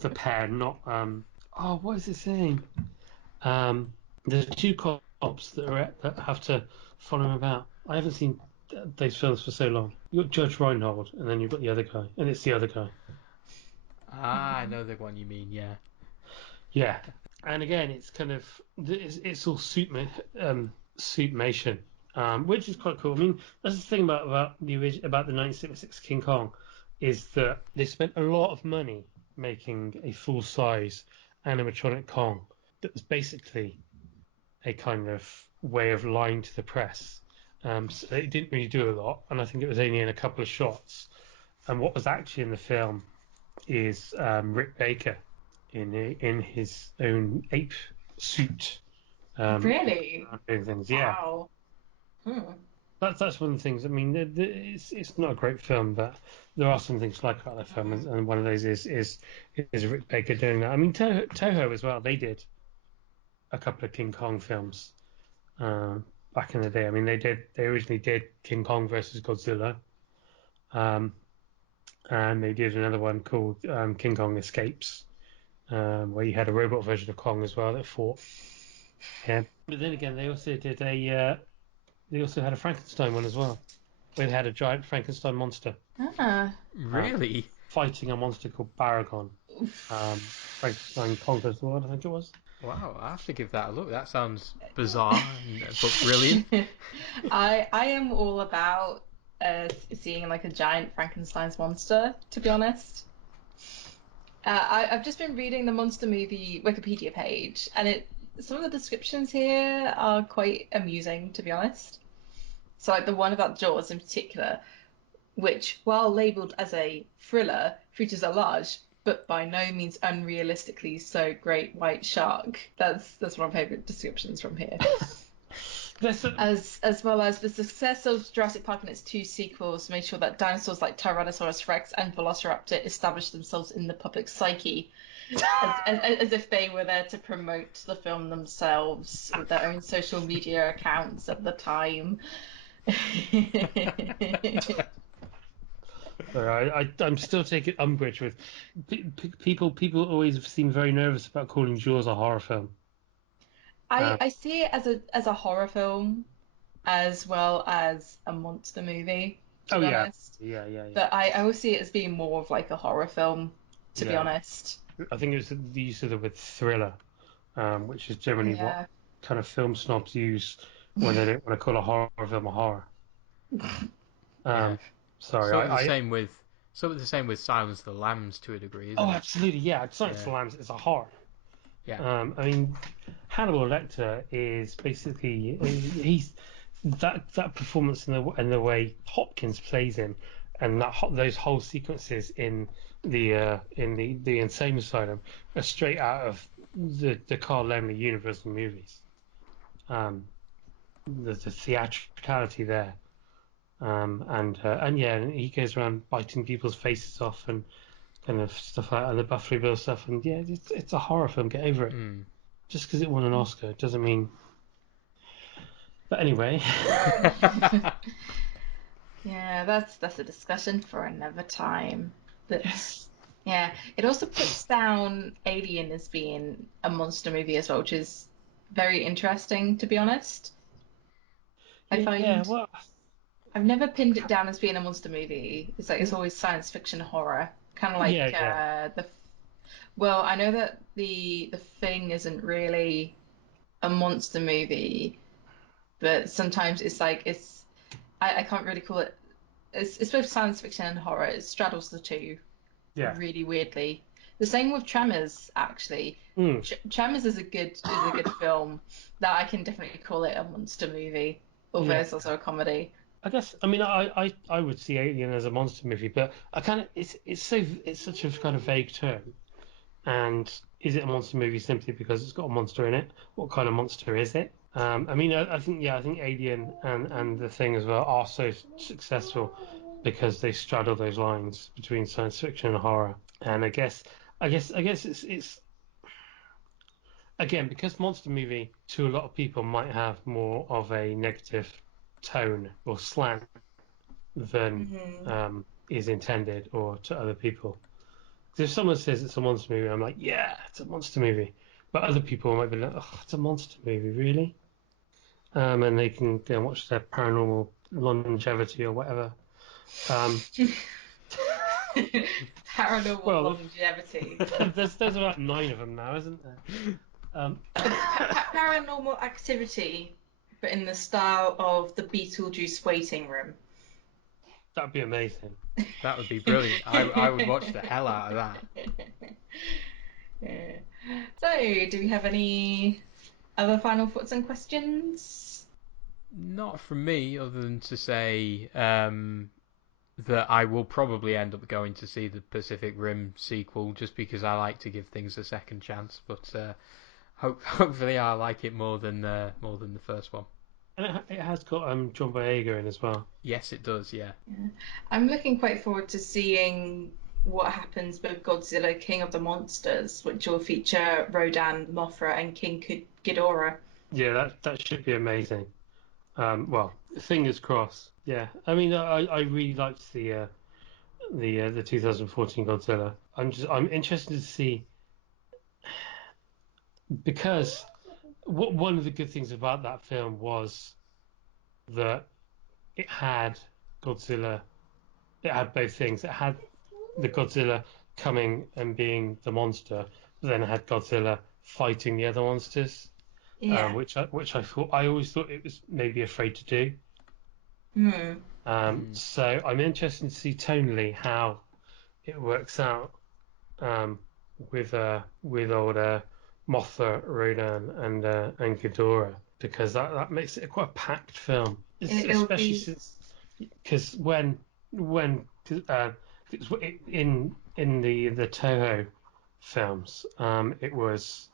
the pair. Not what is his name? There's two cops that have to follow him about. I haven't seen those films for so long. You've got Judge Reinhold, and then you've got the other guy, and it's the other guy. Ah, I know the one you mean. Yeah. Yeah, and again, it's kind of it's all suitmation, which is quite cool. I mean, that's the thing about the 1976 King Kong, is that they spent a lot of money making a full size animatronic Kong that was basically a kind of way of lying to the press. So it didn't really do a lot, and I think it was only in a couple of shots. And what was actually in the film is Rick Baker in his own ape suit. Really? Doing things. Yeah, Wow. Hmm. that's one of the things. I mean, it's not a great film, but there are some things like about the film, and one of those is Rick Baker doing that. I mean, Toho as well. They did a couple of King Kong films back in the day. I mean, they originally did King Kong versus Godzilla, and they did another one called King Kong Escapes, where you had a robot version of Kong as well that fought. Yeah, but then again, they also did they also had a Frankenstein one as well, where they had a giant Frankenstein monster Really? fighting a monster called Baragon. Frankenstein conquers the world, I think it was. Wow, I have to give that a look. That sounds bizarre but brilliant. I am all about seeing like a giant Frankenstein's monster, to be honest. I've just been reading the Monster Movie Wikipedia page, and some of the descriptions here are quite amusing, to be honest. So like the one about Jaws in particular, which, while labelled as a thriller, features a large but by no means unrealistically so great white shark. That's one of my favourite descriptions from here. As well as the success of Jurassic Park and its two sequels made sure that dinosaurs like Tyrannosaurus Rex and Velociraptor established themselves in the public psyche, as if they were there to promote the film themselves with their own social media accounts at the time. I'm still taking umbrage with people. People always seem very nervous about calling Jaws a horror film. I see it as a horror film as well as a monster movie, to be honest. Yeah. But I always see it as being more of like a horror film, to be honest. I think it's the use of the word thriller, which is generally what kind of film snobs use when they don't want to call a horror film a horror. Sorry, sort of the same with Silence of the Lambs to a degree, isn't it? Absolutely, yeah. Silence of the Lambs is a horror. Yeah. I mean, Hannibal Lecter is basically he's that performance and the way Hopkins plays him, and those whole sequences in the insane asylum are straight out of the Carl Laemmle Universal movies. The theatricality there, and he goes around biting people's faces off and kind of stuff like that, and the Buffalo Bill stuff, and it's a horror film. Get over it. Just because it won an Oscar doesn't mean. But anyway. Yeah, that's a discussion for another time. That's yeah. It also puts down Alien as being a monster movie as well, which is very interesting, to be honest. I Yeah, find well, I've never pinned it down as being a monster movie. It's like it's mm, always science fiction horror, kind of yeah, like yeah, the. Well, I know that the Thing isn't really a monster movie, but sometimes it's like I can't really call it. It's both science fiction and horror. It straddles the two yeah. really weirdly. The same with Tremors, actually. Mm. Tremors is a good film that I can definitely call it a monster movie, although Yeah. it's also a comedy. I guess I mean I would see Alien as a monster movie, but I kind of it's such a kind of vague term. And is it a monster movie simply because it's got a monster in it? What kind of monster is it? I mean, I think Alien and the Thing as well are so successful because they straddle those lines between science fiction and horror. And I guess it's again because monster movie to a lot of people might have more of a negative tone or slant than Hmm. is intended, or to other people. If someone says it's a monster movie, I'm like, yeah, it's a monster movie. But other people might be like, oh, it's a monster movie, really? And they can go and watch their paranormal longevity or whatever. Um, Paranormal well, longevity. there's about 9 of them now, isn't there? Paranormal activity, but in the style of the Beetlejuice waiting room. That'd be amazing. That would be brilliant. I would watch the hell out of that. Yeah. So, do we have any other final thoughts and questions? Not from me, other than to say that I will probably end up going to see the Pacific Rim sequel just because I like to give things a second chance. But hopefully I like it more than the first one. And it has got John Boyega in as well. Yes, it does. Yeah. Yeah. I'm looking quite forward to seeing what happens with Godzilla King of the Monsters, which will feature Rodan, Mothra, and King Ghidorah. Yeah, that should be amazing. Well, fingers crossed. Yeah, I mean, I really liked the 2014 Godzilla. I'm interested to see because one of the good things about that film was that it had Godzilla. It had both things. It had the Godzilla coming and being the monster, but then it had Godzilla fighting the other monsters, Yeah. which I thought I always thought it was maybe afraid to do. Hmm. Mm. So I'm interested to see tonally how it works out um, with old Mothra, Rodan, and Ghidorah, because that makes it quite a packed film, It'll especially be. since because when in the Toho films, it was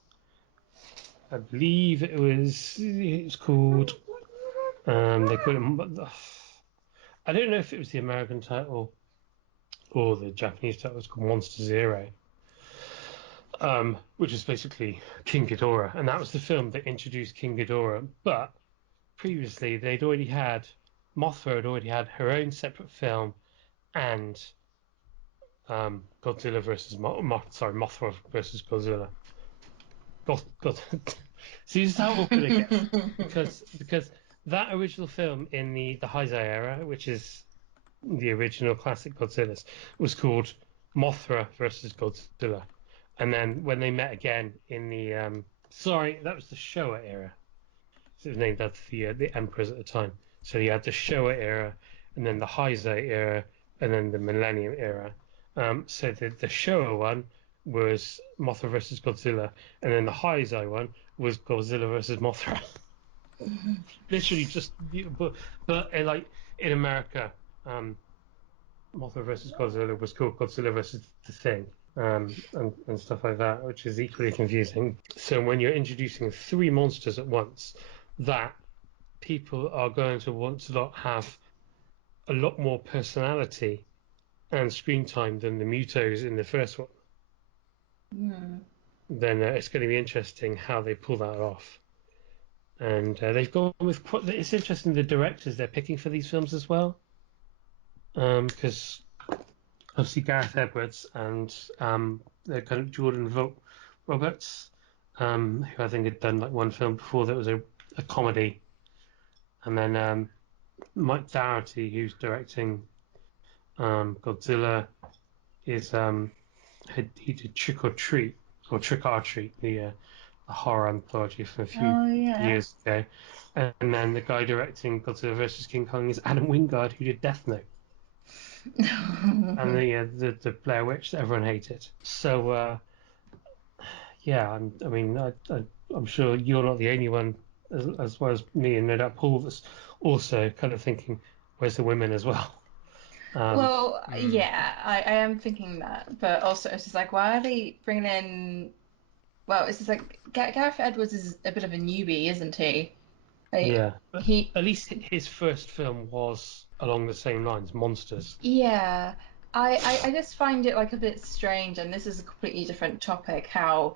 I believe it's called they call it I don't know if it was the American title or the Japanese title. It's called Monster Zero, which is basically King Ghidorah, and that was the film that introduced King Ghidorah. But previously, Mothra had already had her own separate film, and Godzilla versus Mothra versus Godzilla. God. See, this is how awkward it gets because that original film in the Heisei era, which is the original classic Godzillas, was called Mothra versus Godzilla. And then when they met again in that was the Showa era. So it was named after the emperors at the time. So you had the Showa era, and then the Heisei era, and then the Millennium era. So the Showa one was Mothra versus Godzilla, and then the Heisei one was Godzilla versus Mothra. Literally just, like in America, Mothra versus Godzilla was called Godzilla versus the Thing, and stuff like that, which is equally confusing. So when you're introducing 3 monsters at once, that people are going to want to have a lot more personality and screen time than the Mutos in the first one. Hmm. then it's going to be interesting how they pull that off. And they've gone with it's interesting the directors they're picking for these films as well, because obviously Gareth Edwards and the kind of Roberts, who I think had done like one film before that was a comedy, and then Mike Dougherty, who's directing Godzilla, is he did Trick or Treat or Trick or Treat, the horror anthology from a few years ago, and then the guy directing Godzilla vs King Kong is Adam Wingard, who did Death Note. And the Blair Witch that everyone hated. So yeah, I'm sure you're not the only one, as well as me and no doubt Paul, that's also kind of thinking, where's the women as well? Well, yeah, I am thinking that, but also it's just like, why are they bringing in? Well, it's just like Gareth Edwards is a bit of a newbie, isn't he? Like, Yeah, but he, at least his first film was along the same lines, Monsters. yeah. I just find it like a bit strange, and this is a completely different topic, how,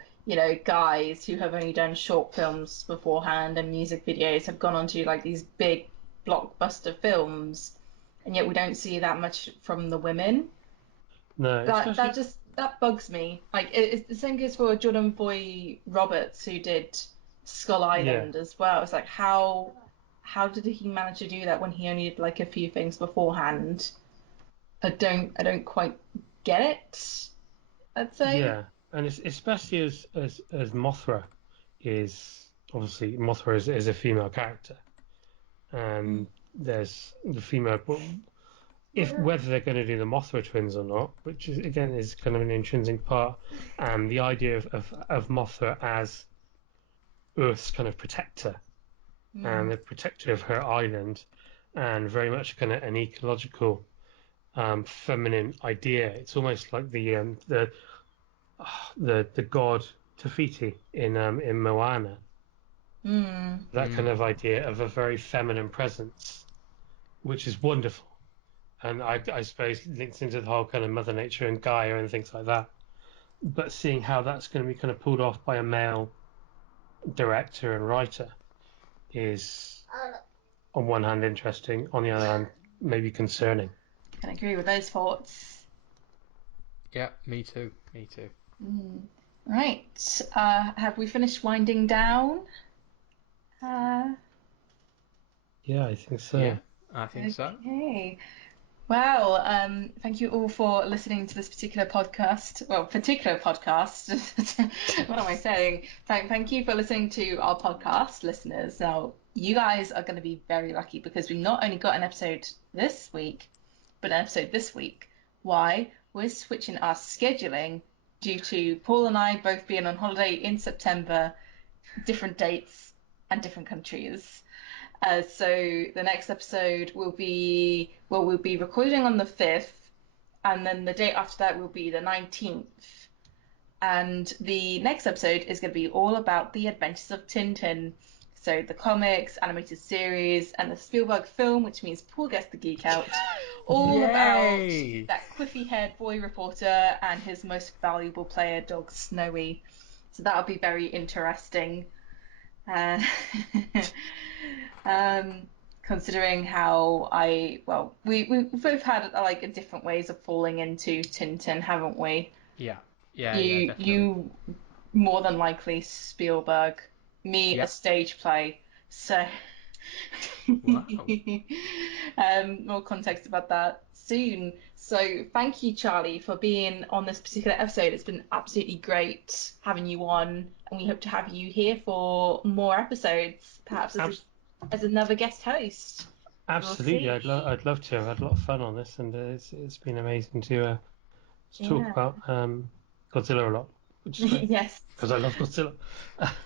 guys who have only done short films beforehand and music videos have gone on to like these big blockbuster films, and yet we don't see that much from the women. No, especially That bugs me. Like it's the same goes for Jordan Boy Roberts, who did Skull yeah. Island as well. It's like how did he manage to do that when he only did like a few things beforehand? I don't quite get it, I'd say. Yeah, and it's especially as Mothra is obviously Mothra is a female character, and there's the female. If whether they're going to do the Mothra twins or not, which is again is kind of an intrinsic part, and the idea of Mothra as Earth's kind of protector and the protector of her island, and very much kind of an ecological feminine idea. It's almost like the god Tafiti in Moana. That kind of idea of a very feminine presence, which is wonderful, and I suppose links into the whole kind of Mother Nature and Gaia and things like that. But seeing how that's going to be kind of pulled off by a male director and writer is, on one hand, interesting. On the other hand, maybe concerning. Can agree with those thoughts. Yeah, me too. Me too. Right. Have we finished winding down? Yeah, I think so. Yeah, I think so. Okay. Well, thank you all for listening to this particular podcast. Well, particular podcast. What am I saying? Thank you for listening to our podcast, listeners. Now, you guys are going to be very lucky because we've not only got an episode this week, but an episode this week. Why? We're switching our scheduling due to Paul and I both being on holiday in September, different dates and different countries. So the next episode we'll be recording on the 5th, and then the date after that will be the 19th. And the next episode is going to be all about the adventures of Tintin. So the comics, animated series, and the Spielberg film, which means Paul gets the geek out. All about Yay! that quiffy-haired boy reporter and his most valuable player, dog Snowy. So that'll be very interesting. Considering how we've both had like different ways of falling into Tintin, haven't we? Yeah, definitely. You more than likely Spielberg, me a stage play. So Wow. more context about that soon. So thank you, Charlie, for being on this particular episode. It's been absolutely great having you on, and we hope to have you here for more episodes, perhaps as another guest host. Absolutely, We'll see. I'd love to. I've had a lot of fun on this, and it's been amazing to talk about Godzilla a lot, which is great. Yes. Because I love Godzilla.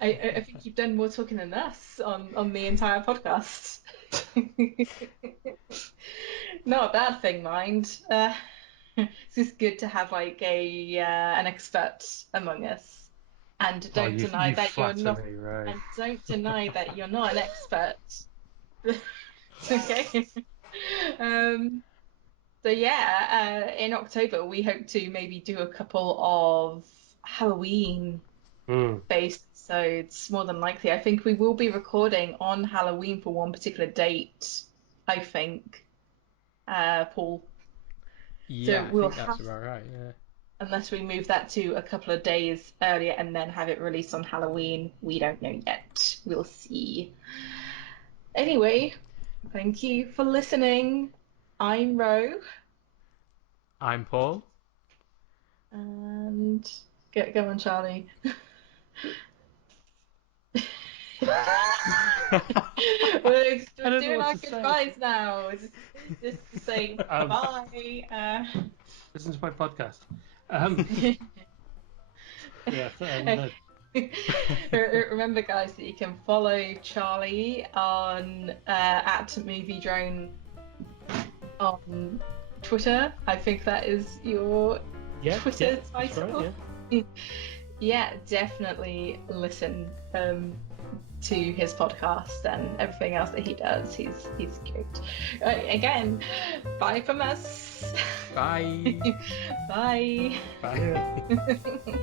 I think you've done more talking than us on the entire podcast. Not a bad thing, mind. It's just good to have like an expert among us, and don't deny you that you're flatter not. me, right? And don't deny that you're not an expert. Okay. So yeah, in October we hope to maybe do a couple of Halloween based episodes, more than likely. I think we will be recording on Halloween for one particular date, I think, Paul. Yeah, So we'll I think that's about right, yeah. Unless we move that to a couple of days earlier and then have it released on Halloween. We don't know yet. We'll see. Anyway, thank you for listening. I'm Rowe. I'm Paul. And go on, Charlie. We're doing our goodbyes now. Just to say bye. Listen to my podcast. Remember, guys, that you can follow Charlie on at Movie Drone on Twitter. I think that is your Twitter title. Right, yeah. Yeah, definitely listen to his podcast and everything else that he does. He's great. Again, bye from us. Bye. Bye. Bye.